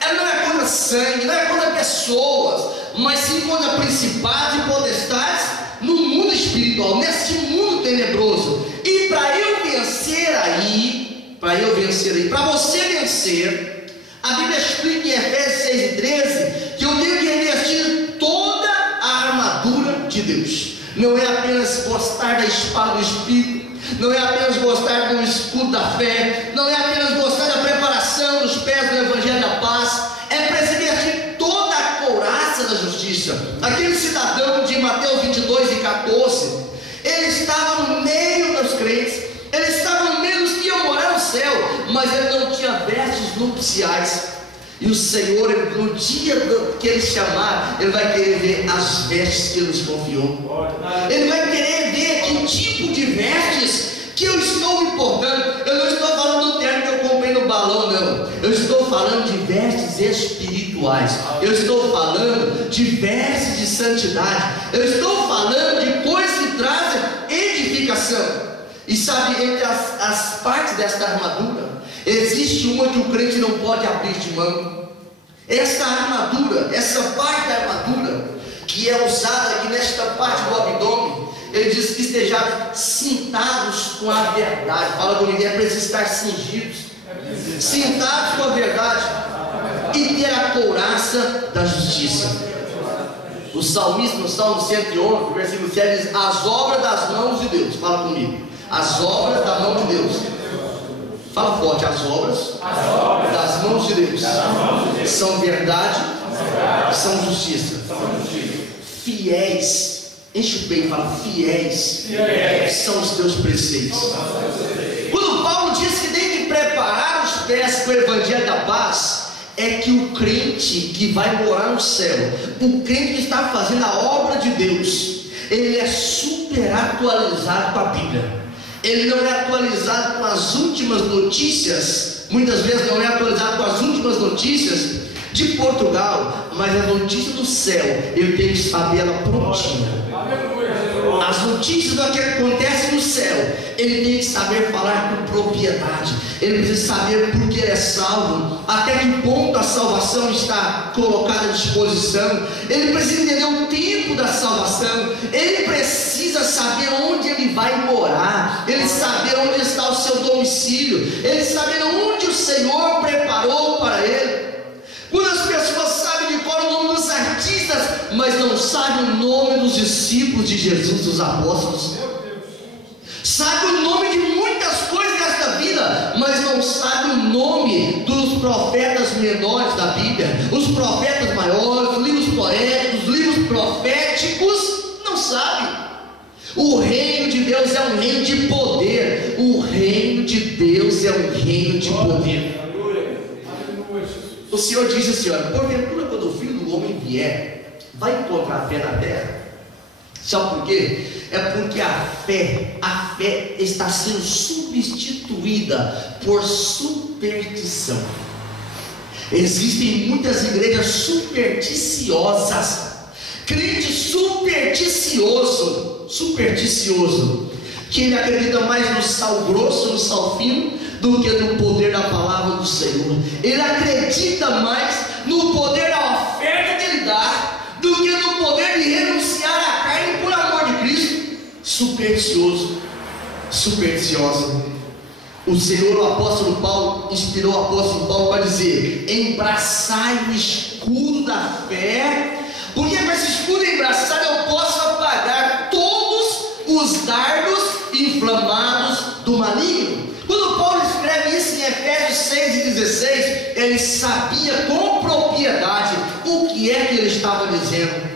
ela não é contra sangue, não é contra pessoas, mas sim contra principados e potestades no mundo espiritual, neste mundo tenebroso. E para eu vencer aí, para você vencer, a Bíblia explica em Efésios 6:13 que eu tenho que revestir toda a armadura de Deus. Não é apenas gostar da espada do Espírito, não é apenas gostar do escudo da fé, não é apenas gostar da preparação dos pés do Evangelho da Paz, é preciso revestir toda a couraça da justiça. Aquele cidadão de Mateus 22:14, ele estava no meio dos crentes, ele estava no meio dos que iam morar no céu, mas ele não tinha vestes nupciais. E o Senhor, no dia que Ele chamar, Ele vai querer ver as vestes que Ele nos confiou. Ele vai querer ver que tipo de vestes que eu estou me portando. Eu não estou falando do terno que eu comprei no balão, não. Eu estou falando de vestes espirituais. Eu estou falando de vestes de santidade. Eu estou falando de coisas que trazem edificação. E sabe, entre as partes desta armadura, existe uma que o crente não pode abrir de mão. Essa armadura, essa parte da armadura, que é usada aqui nesta parte do abdômen, ele diz que estejam cintados com a verdade. Fala comigo, é preciso estar cingidos, cintados com a verdade, e ter a couraça da justiça. O salmista, no Salmo 111, versículo 7, diz: as obras das mãos de Deus. Fala comigo, as obras da mão de Deus. Fala forte, as obras das mãos de Deus são verdade, são justiça. Fiéis, enche o peito e fala: fiéis são os teus preceitos. Quando Paulo diz que tem que preparar os pés para o evangelho da paz, é que o crente que vai morar no céu, o crente que está fazendo a obra de Deus, ele é super atualizado com a Bíblia. Ele não é atualizado com as últimas notícias, muitas vezes não é atualizado com as últimas notícias de Portugal, mas a notícia do céu, ele tem que saber ela prontinha. As notícias do que acontece no céu, ele tem que saber falar com propriedade. Ele precisa saber por que ele é salvo, até que ponto a salvação está colocada à disposição. Ele precisa entender o tempo da salvação. Ele precisa saber onde ele vai morar, ele saber onde está o seu domicílio, ele saber onde o Senhor preparou para ele. Quando as pessoas sabem de cor o nome dos artistas, mas não sabem o nome dos discípulos de Jesus, dos apóstolos, sabe o nome de muitas coisas desta vida, mas não sabe o nome dos profetas menores da Bíblia, os profetas maiores, os livros poéticos, os livros proféticos, não sabe. O reino de Deus é um reino de poder. O reino de Deus é um reino de poder. O Senhor disse assim: olha, porventura quando o Filho do Homem vier, vai encontrar fé na terra? Sabe por quê? É porque a fé está sendo substituída por superstição. Existem muitas igrejas supersticiosas, crente supersticioso, que ele acredita mais no sal grosso, no sal fino, do que no poder da palavra do Senhor. Ele acredita mais no poder da oferta que ele dá, do que no poder de renunciar à carne por amor de Cristo. Supersticioso. O Senhor, o apóstolo Paulo, inspirou o apóstolo Paulo para dizer: embraçai o escudo da fé, porque com esse escudo embraçado eu posso apagar todos os dardos inflamados do maligno. Quando Paulo escreve isso em Efésios 6:16, ele sabia com propriedade o que é que ele estava dizendo.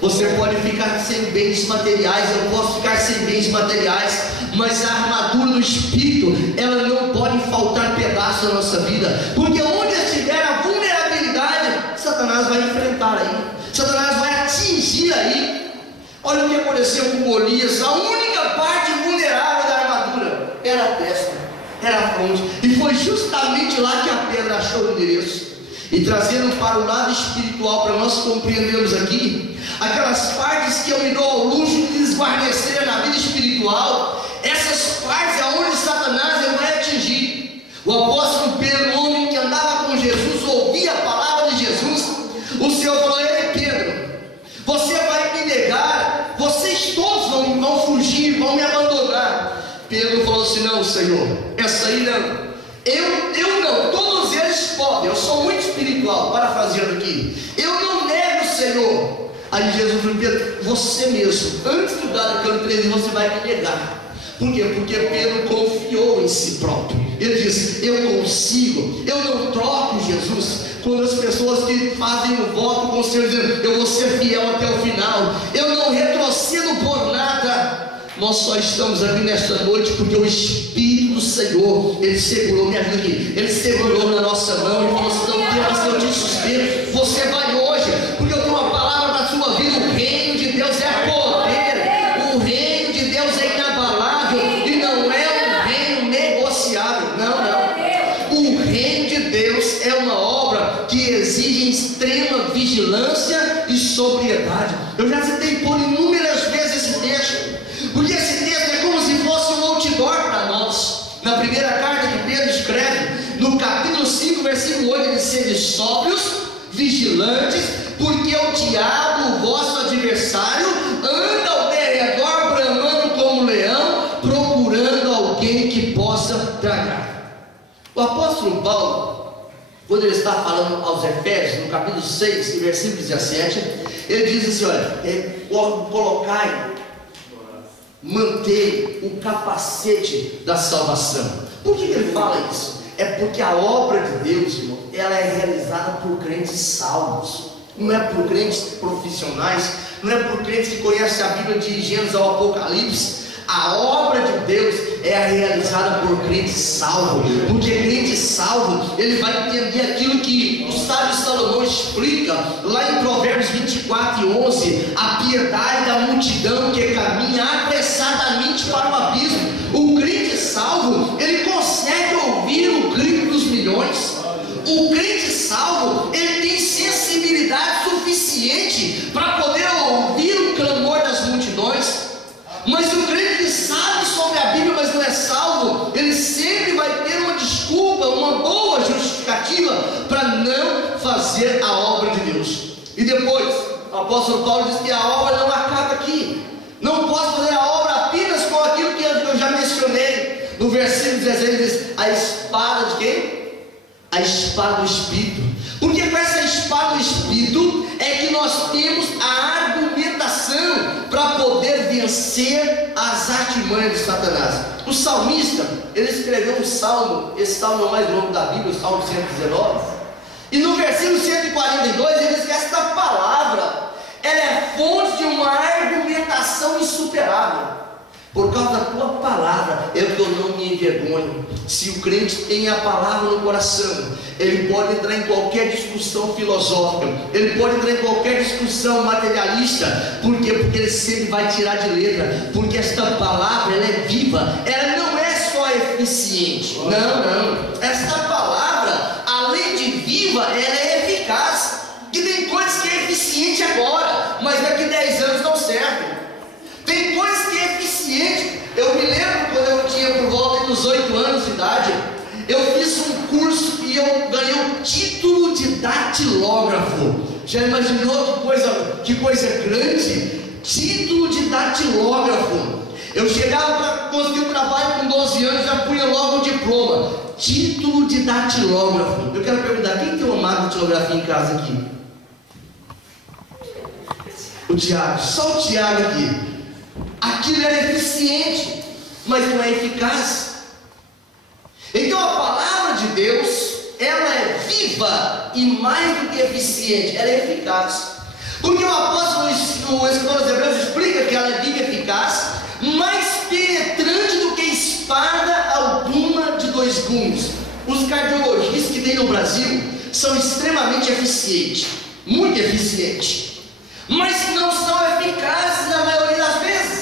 Você pode ficar sem bens materiais, eu posso ficar sem bens materiais, mas a armadura do Espírito, ela não pode faltar pedaço na nossa vida, porque onde estiver a vulnerabilidade, Satanás vai enfrentar aí, Satanás vai atingir aí. Olha o que aconteceu com Golias. A única parte vulnerável da armadura era a testa, era a fronte, e foi justamente lá que a pedra achou o endereço. E trazendo para o lado espiritual, para nós compreendermos aqui, aquelas partes que eu me dou ao luxo de desguarnecer na vida espiritual, essas partes é onde Satanás ele vai atingir. O apóstolo Pedro, um homem que andava com Jesus, ouvia a palavra de Jesus, o Senhor falou: ei Pedro, você vai me negar, vocês todos vão fugir, vão me abandonar. Pedro falou assim: não, Senhor, essa aí não. Eu não, todos eles podem, eu sou muito espiritual, parafraseando aqui, eu não nego, Senhor. Aí Jesus falou: Pedro, você mesmo, antes de dar aquele 13, você vai me negar. Por quê? Porque Pedro confiou em si próprio. Ele disse: eu consigo, eu não troco Jesus. Quando as pessoas que fazem o voto com o Senhor dizendo: eu vou ser fiel até o final, eu não retrocedo por nada. Nós só estamos aqui nesta noite porque o Espírito do Senhor, Ele segurou, me ajuda aqui, Ele segurou na nossa mão e falou assim: não temas, eu te 8, de serem sóbrios, vigilantes, porque o diabo, o vosso adversário, anda ao derredor, bramando como leão, procurando alguém que possa tragar. O apóstolo Paulo, quando ele está falando aos Efésios, no capítulo 6, versículo 17, ele diz assim: olha, colocai, mantei o capacete da salvação. Por que ele fala isso? É porque a obra de Deus, irmão, ela é realizada por crentes salvos, não é por crentes profissionais, não é por crentes que conhecem a Bíblia de Gênesis ao Apocalipse. A obra de Deus é realizada por crente salvo, porque crente salvo, ele vai entender aquilo que o sábio Salomão explica lá em Provérbios 24:11, a piedade da multidão que caminha apressadamente para o abismo. O crente salvo, ele consegue ouvir o grito dos milhões. O crente salvo, ele tem sensibilidade suficiente para poder ouvir o clamor das multidões. Mas o crente que sabe sobre a Bíblia, mas não é salvo, ele sempre vai ter uma desculpa, uma boa justificativa para não fazer a obra de Deus. E depois, o apóstolo Paulo diz que a obra não acaba aqui. Não posso fazer a obra apenas com aquilo que eu já mencionei. No versículo 16 ele diz: a espada de quem? A espada do Espírito. Porque com essa espada do Espírito é que nós temos a argumentação para poder vencer as artimanhas de Satanás. O salmista, ele escreveu um salmo, esse salmo é o mais longo da Bíblia, o salmo 119, e no versículo 142 ele diz que esta palavra, ela é fonte de uma argumentação insuperável. Por causa da tua palavra é que eu não me envergonho. Se o crente tem a palavra no coração, ele pode entrar em qualquer discussão filosófica, ele pode entrar em qualquer discussão materialista. Por quê? Porque ele sempre vai tirar de letra. Porque esta palavra, ela é viva, ela não é só eficiente. Não. Esta palavra, além de viva, ela é eficaz. Que tem coisas que é eficiente agora, mas daqui 10 anos não serve. Tem coisas que é eficiente. Eu me lembro quando eu tinha por volta dos 8 anos de idade, eu fiz um curso e eu ganhei o título de datilógrafo. Já imaginou que coisa grande? Título de datilógrafo. Eu chegava para conseguir um trabalho com 12 anos, já punha logo o diploma. Título de datilógrafo. Eu quero perguntar, quem tem uma máquina de datilografia em casa aqui? O Tiago, só o Tiago aqui. Aquilo era eficiente, mas não é eficaz. Então a palavra de Deus, ela é viva e mais do que eficiente, ela é eficaz. Porque o apóstolo, o escritor dos Hebreus explica que ela é viva e eficaz, mais penetrante do que espada alguma de 2 gumes. Os cardiologistas que tem no Brasil são extremamente eficientes, muito eficientes, mas não são eficazes na maioria das vezes.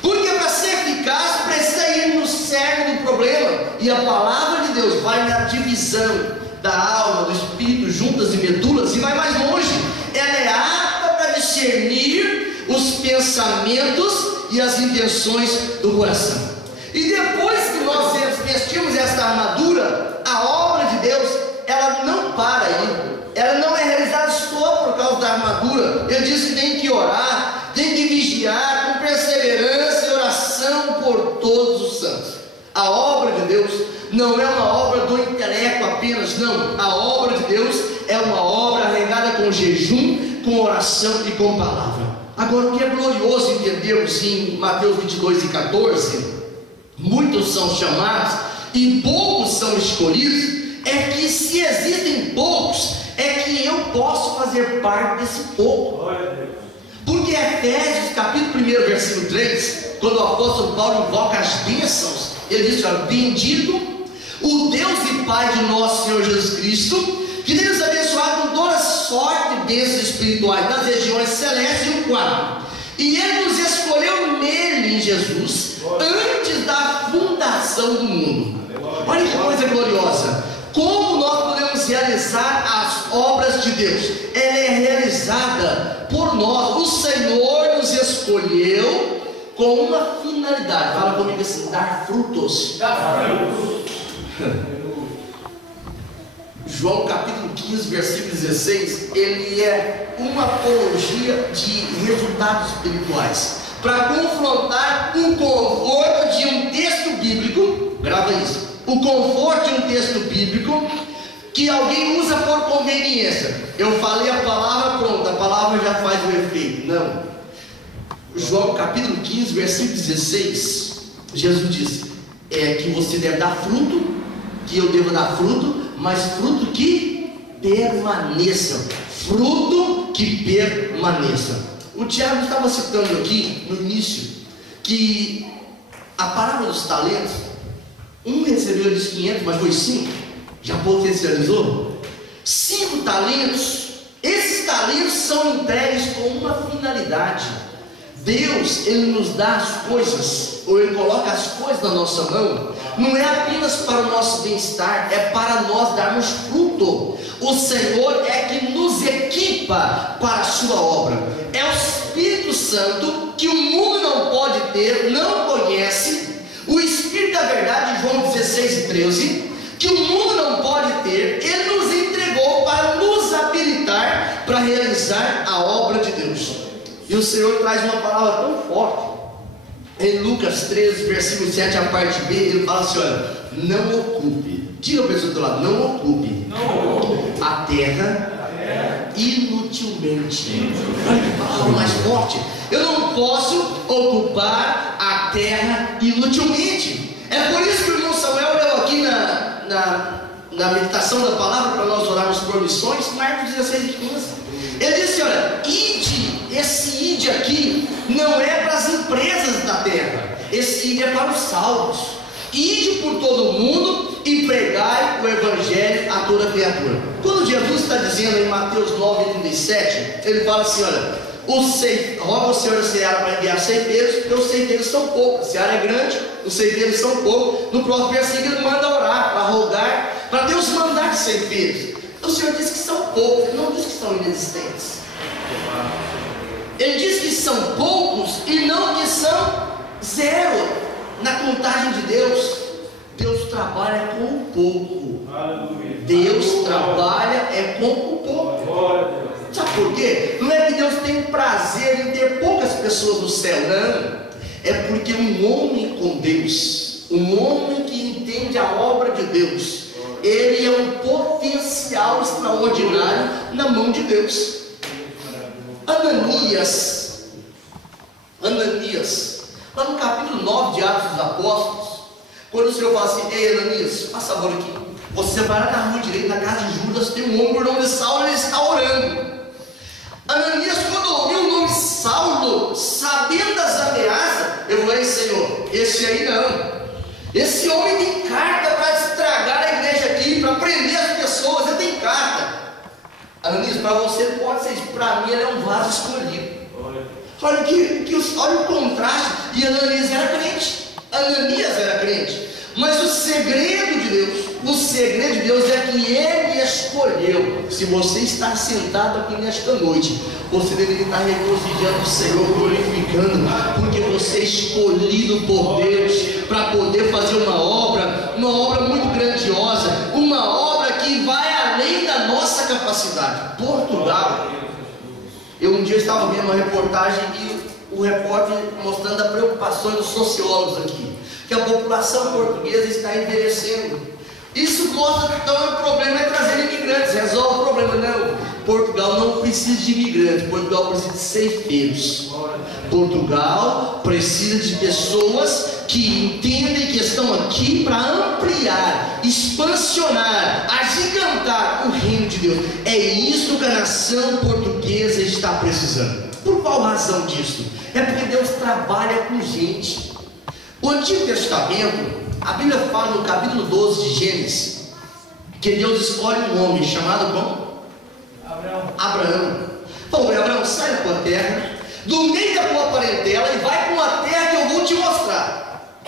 Porque para ser eficaz precisa ir no cerne do problema. E a palavra de Deus vai na divisão da alma, do espírito, juntas e medulas, e vai mais longe. Ela é apta para discernir os pensamentos e as intenções do coração. E depois que nós vestimos esta armadura, a obra de Deus, ela não para aí. Ela não é realizada só por causa da armadura. Ele diz que tem que orar, tem que vigiar com perseverança e oração por todos os santos. A obra de Deus não é uma obra do intelecto apenas, não. A obra de Deus é uma obra regada com jejum, com oração e com palavra. Agora, o que é glorioso entendermos em Mateus 22:14, muitos são chamados e poucos são escolhidos, é que se existem poucos, é que eu posso fazer parte desse pouco. Porque Efésios capítulo 1, versículo 3, quando o apóstolo Paulo invoca as bênçãos, ele diz: bendito o Deus e Pai de nosso Senhor Jesus Cristo, que tem nos abençoado com toda sorte de bênçãos espirituais nas regiões celestes. E o 4, e Ele nos escolheu nele, em Jesus, antes da fundação do mundo. Olha que coisa gloriosa. Como nós podemos realizar as obras de Deus? Ela é realizada por nós. O Senhor nos escolheu com uma finalidade. Fala comigo assim: dar frutos. João capítulo 15, versículo 16, ele é uma apologia de resultados espirituais, para confrontar o conforto de um texto bíblico, grava isso, o conforto de um texto bíblico, que alguém usa por conveniência. Eu falei a palavra, pronto, a palavra já faz o efeito. Não. João capítulo 15, versículo 16, Jesus disse, que você deve dar fruto, que eu devo dar fruto, mas fruto que permaneça, fruto que permaneça. O Tiago estava citando aqui no início que a parábola dos talentos, um recebeu de 500, mas foi 5, já potencializou 5 talentos. Esses talentos são entregues com uma finalidade. Deus, Ele nos dá as coisas, ou Ele coloca as coisas na nossa mão, não é apenas para o nosso bem-estar, é para nós darmos fruto. O Senhor é que nos equipa para a sua obra. É o Espírito Santo que o mundo não pode ter, não conhece. O Espírito da verdade, João 16 e 13, que o mundo não pode ter, Ele nos entregou para nos habilitar para realizar a obra de Deus. E o Senhor traz uma palavra tão forte. Em Lucas 13, versículo 7, a parte B, Ele fala assim, olha, não ocupe. Diga a pessoa do lado, não ocupe a terra inutilmente. Olha que palavra mais forte. Eu não posso ocupar a terra inutilmente. É por isso que o irmão Samuel leu aqui na meditação da palavra, para nós orarmos por missões, Marcos 16 e 15. Ele disse, olha, ide. Esse ide aqui não é para as empresas da terra, esse ide é para os salvos. Ide por todo o mundo e pregai o evangelho a toda criatura. Quando Jesus está dizendo em Mateus 9,37, ele fala assim, olha, roga o Senhor da seara para enviar ceifeiros, porque os ceifeiros são poucos, a seara é grande, os ceifeiros são poucos. No próximo versículo ele manda orar, para rogar, para Deus mandar ceifeiros. O Senhor diz que são poucos, ele não diz que são inexistentes. Ele diz que são poucos e não que são zero na contagem de Deus. Deus trabalha com o pouco. Deus trabalha com o pouco. Sabe por quê? Não é que Deus tem prazer em ter poucas pessoas no céu, não. É porque um homem com Deus, um homem que entende a obra de Deus, ele é um potencial extraordinário na mão de Deus. Ananias, lá no capítulo 9 de Atos dos Apóstolos, quando o Senhor fala assim, ei Ananias, faz favor aqui, você vai lá na rua direita, na casa de Judas, tem um homem por nome de Saulo, ele está orando. Ananias, quando ouviu o nome Saulo, sabendo das ameaças, eu falei, Senhor, esse aí não, esse homem tem carta para estragar a igreja aqui, para prender as pessoas, ele tem carta. Ananias, para você pode ser isso, para mim ele é um vaso escolhido. Olha o contraste. E Ananias era crente, mas o segredo de Deus é que Ele escolheu. Se você está sentado aqui nesta noite, você deveria estar regozijando o Senhor, glorificando, porque você é escolhido por Deus para poder fazer uma obra muito grandiosa, uma obra que vai além da nossa capacidade. Portugal. Um dia estava vendo uma reportagem e o repórter mostrando a preocupação dos sociólogos aqui, que a população portuguesa está envelhecendo. Isso mostra que então o problema é trazer imigrantes, resolve o problema. Não, Portugal não precisa de imigrantes, Portugal precisa de ceifeiros. Portugal precisa de pessoas que entendem que estão aqui para ampliar, expansionar, agigantar o reino de Deus. É isso que a nação portuguesa está precisando. Por qual razão disso? É porque Deus trabalha com gente. O Antigo Testamento, a Bíblia fala no capítulo 12 de Gênesis, que Deus escolhe um homem chamado como? Abraão. Então, Abraão, sai da tua terra, do meio da tua parentela, e vai para uma terra que eu vou te mostrar.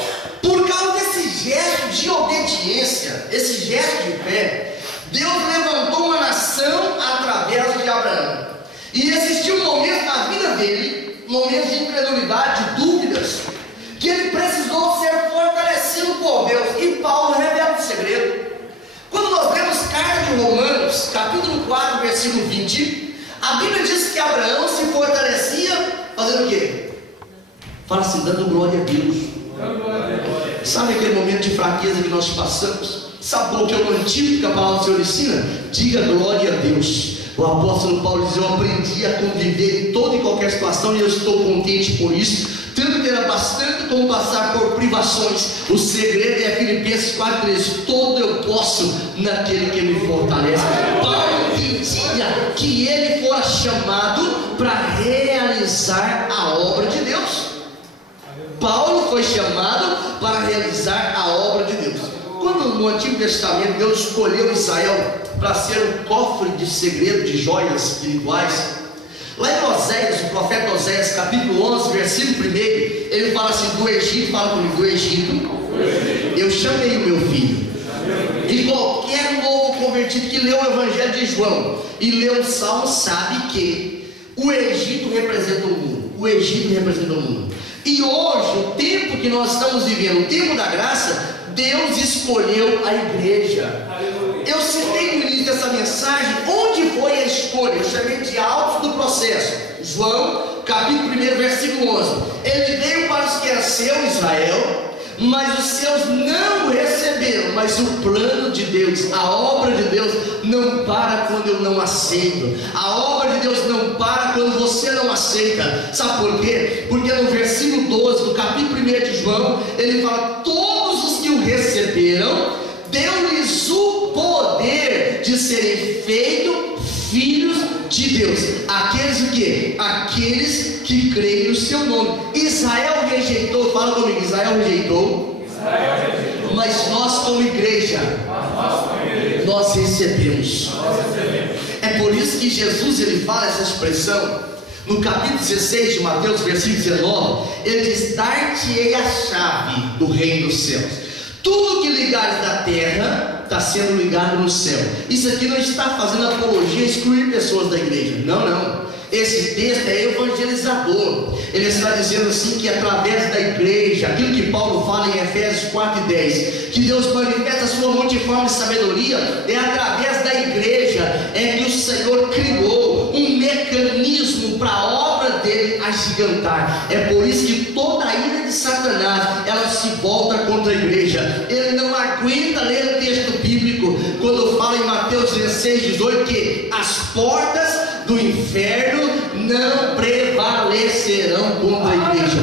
Por causa desse gesto de obediência, esse gesto de fé, Deus levantou uma nação através de Abraão. E existiu um momento na vida dele, momentos de incredulidade, de dúvidas, que ele precisou ser fortalecido por Deus. E Paulo revela o segredo. Quando nós vemos carta de Romanos, capítulo 4, versículo 20, a Bíblia diz que Abraão se fortalecia fazendo o quê? Fala assim, dando glória a Deus. Sabe aquele momento de fraqueza que nós passamos? Sabe qual que é o antídoto que a palavra do Senhor ensina? Diga glória a Deus. O apóstolo Paulo diz: eu aprendi a conviver em toda e qualquer situação e eu estou contente por isso, tanto ter bastante como passar por privações. O segredo é Filipenses 4,13: todo eu posso naquele que me fortalece. Paulo entendia que ele fora chamado para realizar a obra de Deus. Paulo foi chamado para realizar a obra de Deus. Quando no Antigo Testamento Deus escolheu Israel para ser um cofre de segredo, de joias espirituais, lá em Oséias, o profeta Oséias, capítulo 11, versículo 1, ele fala assim: do Egito, fala comigo, do Egito eu chamei o meu filho. E qualquer novo convertido que leu o Evangelho de João e leu o Salmo sabe que o Egito representa o mundo. O Egito representa o mundo. E hoje, o tempo que nós estamos vivendo, o tempo da graça, Deus escolheu a igreja. Eu citei no início dessa mensagem onde foi a escolha. Eu chamei de autos do processo. João, capítulo 1, versículo 11. Ele veio para os que eram seu, Israel, mas os seus não o receberam. Mas o plano de Deus, a obra de Deus não para quando eu não aceito. A obra de Deus não para quando você não aceita. Sabe por quê? Porque no versículo 12 do capítulo 1 de João, ele fala: todos os que o receberam, deu-lhes o poder de serem feitos filhos de Deus. Aqueles o quê? Aqueles que creem no seu nome. Israel rejeitou, fala comigo, Israel rejeitou. Mas nós como igreja, nós recebemos. É por isso que Jesus, ele fala essa expressão no capítulo 16 de Mateus, versículo 19. Ele diz: dar-te-ei a chave do reino dos céus. Tudo que ligares na terra está sendo ligado no céu. Isso aqui não está fazendo apologia a excluir pessoas da igreja. Não, não. Esse texto é evangelizador. Ele está dizendo assim que através da igreja, aquilo que Paulo fala em Efésios 4:10, que Deus manifesta a sua multiforme sabedoria, é através da igreja é que o Senhor criou um mecanismo para a obra dele agigantar. É por isso que toda a ira de Satanás, ela se volta contra a igreja. Ele não aguenta ler o texto bíblico quando fala em Mateus 16:18 que as portas do inferno não prevalecerão contra a igreja.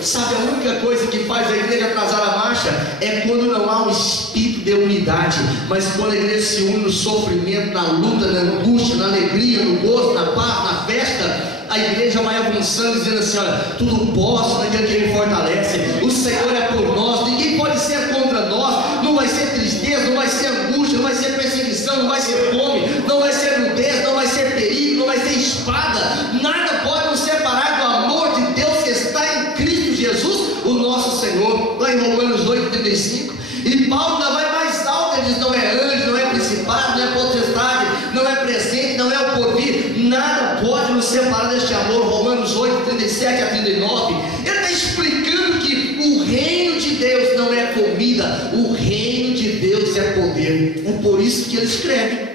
Sabe, a única coisa que faz a igreja atrasar a marcha é quando não há um espírito de unidade. Mas quando a igreja se une no sofrimento, na luta, na angústia, na alegria, no gozo, na paz, na festa, a igreja vai avançando dizendo assim: olha, tudo posso naquele que me fortalece. O Senhor é por nós, ninguém pode ser contra nós. Não vai ser tristeza, não vai ser angústia, não vai ser perseguição, não vai ser fome, não vai ser nudez, não vai ser perigo, não vai ser espada. Nada pode nos separar do amor de Deus que está em Cristo Jesus, o nosso Senhor. Lá em Romanos 8:35. E Paulo ainda vai mais alto, ele diz: não é anjo, não é principado, não é potestade, não é presente, não é o porvir, nada pode nos separar deste amor. Romanos 8:37-39. Ele está explicando que o reino de Deus não é comida, o reino de Deus é poder. É por isso que ele escreve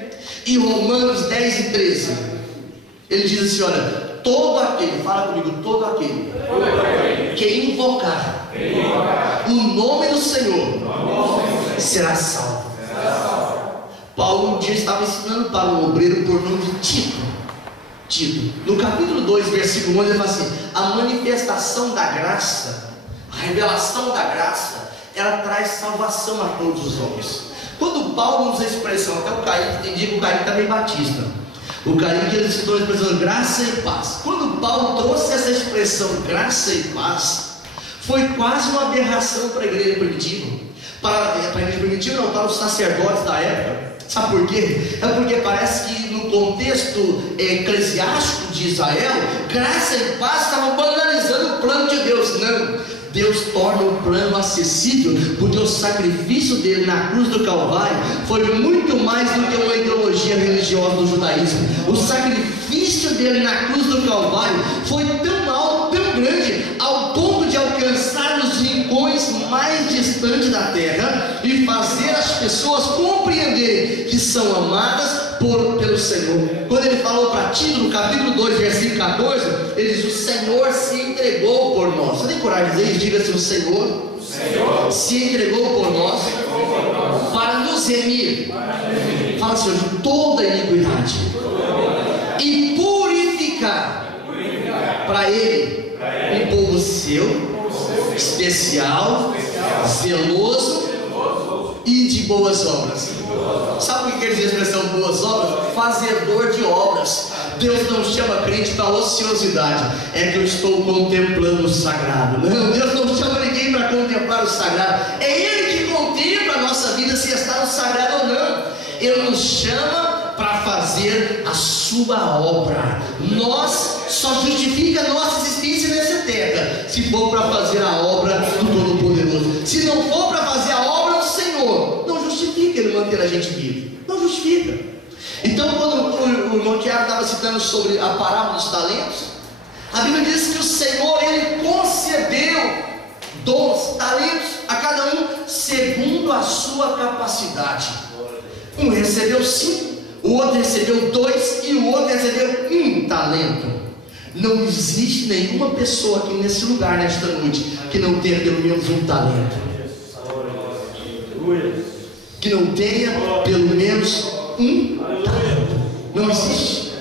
em Romanos 10:13. Ele diz assim: olha, todo aquele, fala comigo, todo aquele que invocar o nome do Senhor será salvo. Paulo um dia estava ensinando para um obreiro por nome de Tito. No capítulo 2, versículo 11, ele fala assim: a manifestação da graça, a revelação da graça, ela traz salvação a todos os homens. Quando Paulo usa a expressão, até o Caim, tem dia que o Caim também batista, o Caim que ele citou a expressão graça e paz. Quando Paulo trouxe essa expressão graça e paz, foi quase uma aberração para a igreja primitiva. Para a igreja primitiva não, para os sacerdotes da época. Sabe por quê? É porque parece que no contexto eclesiástico de Israel, graça e paz estavam banalizando o plano de Deus. Não, Deus torna o plano acessível, porque o sacrifício dele na cruz do Calvário foi muito mais do que uma ideologia religiosa do judaísmo. O sacrifício dele na cruz do Calvário foi tão alto, tão grande, ao ponto de alcançar os rincões mais distantes restante da terra e fazer as pessoas compreenderem que são amadas pelo Senhor. Quando ele falou para Tito, no capítulo 2, versículo 14, ele diz: o Senhor se entregou por nós. Você tem coragem de dizer isso? Diga assim: o Senhor se entregou por nós para nos remir, fala, Senhor, de toda iniquidade e purificar para Ele um povo seu, especial, zeloso e de boas obras. Sabe o que quer dizer a expressão boas obras? Fazedor de obras. Deus não chama crente para ociosidade. É que eu estou contemplando o sagrado. Não, Deus não chama ninguém para contemplar o sagrado. É Ele que contempla a nossa vida, se está no sagrado ou não. Ele nos chama para fazer a sua obra. Nós só justifica a nossa existência nessa terra se for para fazer a obra do Todo-Poderoso. Se não for para fazer a obra do Senhor, não justifica Ele manter a gente vivo. Não justifica. Então, quando o irmão Tiago estava citando sobre a parábola dos talentos, a Bíblia diz que o Senhor, Ele concedeu dons, talentos a cada um segundo a sua capacidade. Um recebeu 5, o outro recebeu 2 e o outro recebeu 1 talento. Não existe nenhuma pessoa aqui nesse lugar, nesta noite, que não tenha pelo menos 1 talento, que não tenha pelo menos 1 talento. Não existe.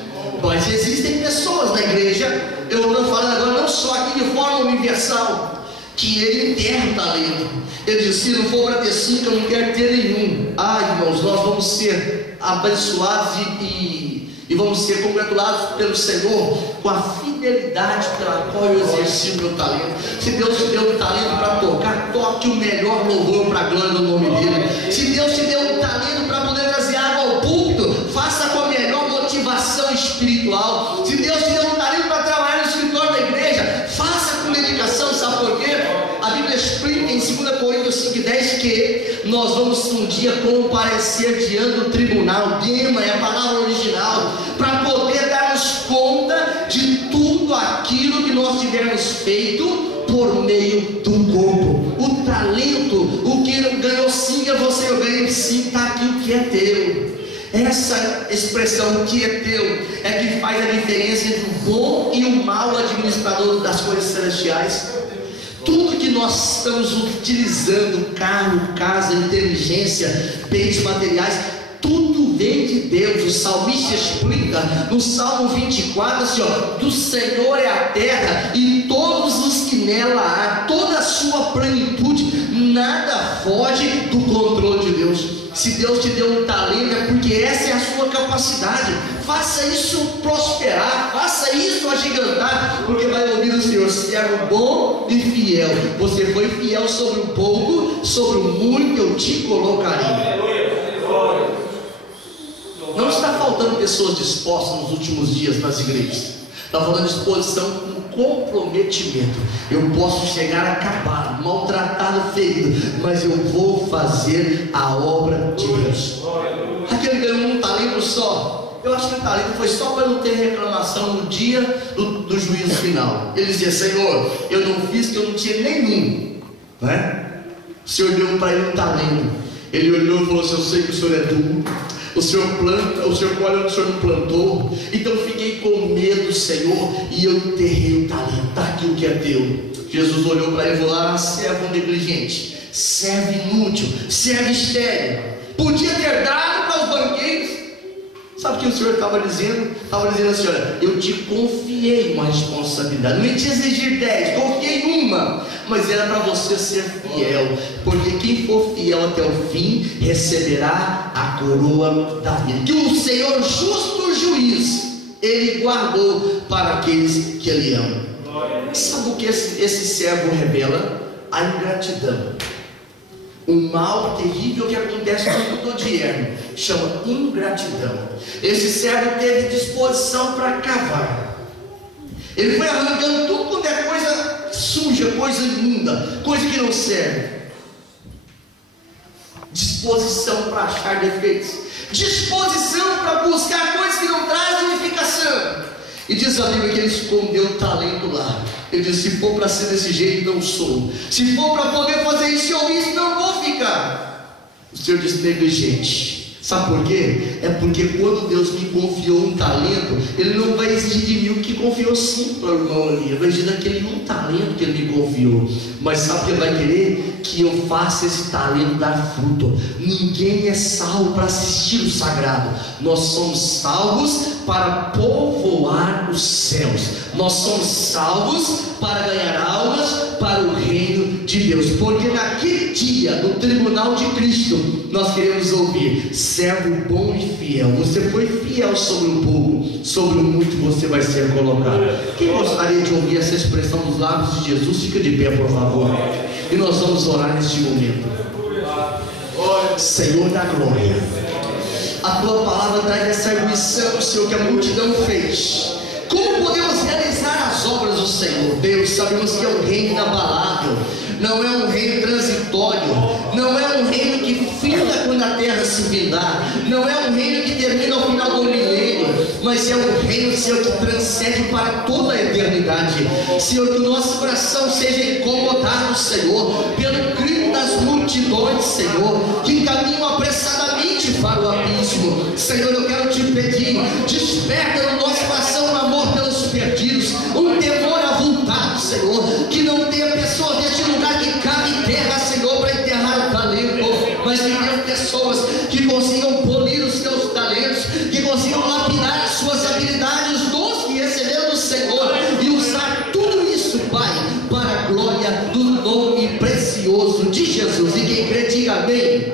Mas existem pessoas na igreja, eu estou falando agora não só aqui de forma universal, que ele enterra o talento. Ele diz: se não for para ter 5, eu não quero ter nenhum. Irmãos, nós vamos ser abençoados e vamos ser congratulados pelo Senhor com a fidelidade pela qual eu exerci o meu talento. Se Deus te deu um talento para tocar, toque o melhor louvor para a glória do nome dele. Se Deus te deu um talento para poder trazer água ao púlpito, faça com a melhor motivação espiritual. Se Deus te deu um talento para trabalhar no escritório da igreja, faça com dedicação. Sabe por quê? A Bíblia explica em 2 Coríntios 5,10 que nós vamos um dia comparecer diante do tribunal. Bema é a palavra original, para poder darmos conta de tudo aquilo que nós tivermos feito por meio do corpo. O talento, o que não ganhou 5, você ganha 5, está aqui o que é teu. Essa expressão, o que é teu, é que faz a diferença entre o bom e o mau administrador das coisas celestiais. Tudo que nós estamos utilizando, carro, casa, inteligência, bens materiais, tudo vem de Deus. O salmista explica no Salmo 24 assim, do Senhor é a terra e todos os que nela há, toda a sua plenitude, nada foge do controle de Deus. Se Deus te deu um talento, é porque essa é a sua capacidade. Faça isso prosperar, faça isso agigantar, porque vai ouvir o Senhor: servo bom e fiel. Você foi fiel sobre o pouco, sobre o muito eu te colocarei. Não está faltando pessoas dispostas nos últimos dias nas igrejas. Está falando disposição com comprometimento. Eu posso chegar acabado, maltratado, ferido, mas eu vou fazer a obra de Deus. Aquele ganhou um talento só. Eu acho que o talento foi só para não ter reclamação no dia do juízo final. Ele dizia: Senhor, eu não fiz que eu não tinha nenhum, né? O Senhor deu para ele um talento. Ele olhou e falou assim: eu sei que o Senhor é duro, o Senhor planta, o Senhor colhe onde o Senhor não plantou. Então fiquei com medo, Senhor, e eu enterrei o talento. Está aqui o que é teu. Jesus olhou para ele e falou: servo negligente, servo inútil, servo estéril, podia ter dado para os banqueiros. Sabe o que o Senhor estava dizendo? Estava dizendo assim: olha, eu te confiei uma responsabilidade, não me te exigir 10, confiei uma, mas era para você ser fiel, porque quem for fiel até o fim receberá a coroa da vida, que o Senhor, justo juiz, Ele guardou para aqueles que Ele ama. Sabe o que esse servo revela? A ingratidão. Um mal terrível que acontece no cotidiano, chama ingratidão. Esse servo teve disposição para cavar. Ele foi arrancando tudo quanto é coisa suja, coisa imunda, coisa que não serve. Disposição para achar defeitos, disposição para buscar coisas que não trazem edificação. E diz Diz a Bíblia que ele escondeu o talento lá. Ele disse: se for para ser desse jeito, não sou. Se for para poder fazer isso ou isso, não vou ficar. O Senhor disse: negligente. Sabe por quê? É porque quando Deus me confiou um talento, Ele não vai exigir de mim o que confiou sim para o irmão ali. Ele vai exigir daquele um talento que Ele me confiou. Mas sabe o que Ele vai querer? Que eu faça esse talento dar fruto. Ninguém é salvo para assistir o sagrado. Nós somos salvos para povoar os céus. Nós somos salvos para ganhar almas para o reino de Deus. Porque naquele dia, no tribunal de Cristo, nós queremos ouvir: servo bom e fiel, você foi fiel sobre um pouco, sobre o muito você vai ser colocado. Quem gostaria de ouvir essa expressão dos lábios de Jesus? Fica de pé, por favor. E nós vamos orar neste momento. Senhor da glória, a tua palavra traz essa arguição, Senhor, que a multidão fez. Como podemos realizar as obras do Senhor? Deus, sabemos que é um reino inabalável, não é um reino transitório, não é um reino que finda quando a terra se findar, não é um reino que termina ao final do milênio, mas é um reino, Senhor, que transcende para toda a eternidade. Senhor, que o nosso coração seja incomodado, Senhor, pelo grito das multidões, Senhor, que caminham apressadamente para o abismo. Senhor, eu quero te pedir: desperta no nosso coração um amor pelos perdidos, um temor avultado, Senhor, que não tenha pessoas neste lugar que cabe terra, Senhor, para enterrar o talento, mas que tenham pessoas que consigam polir os teus talentos, que consigam lapidar as suas habilidades, os dons que receberam do Senhor, e usar tudo isso, Pai, para a glória do nome precioso de Jesus. E quem crê, diga amém.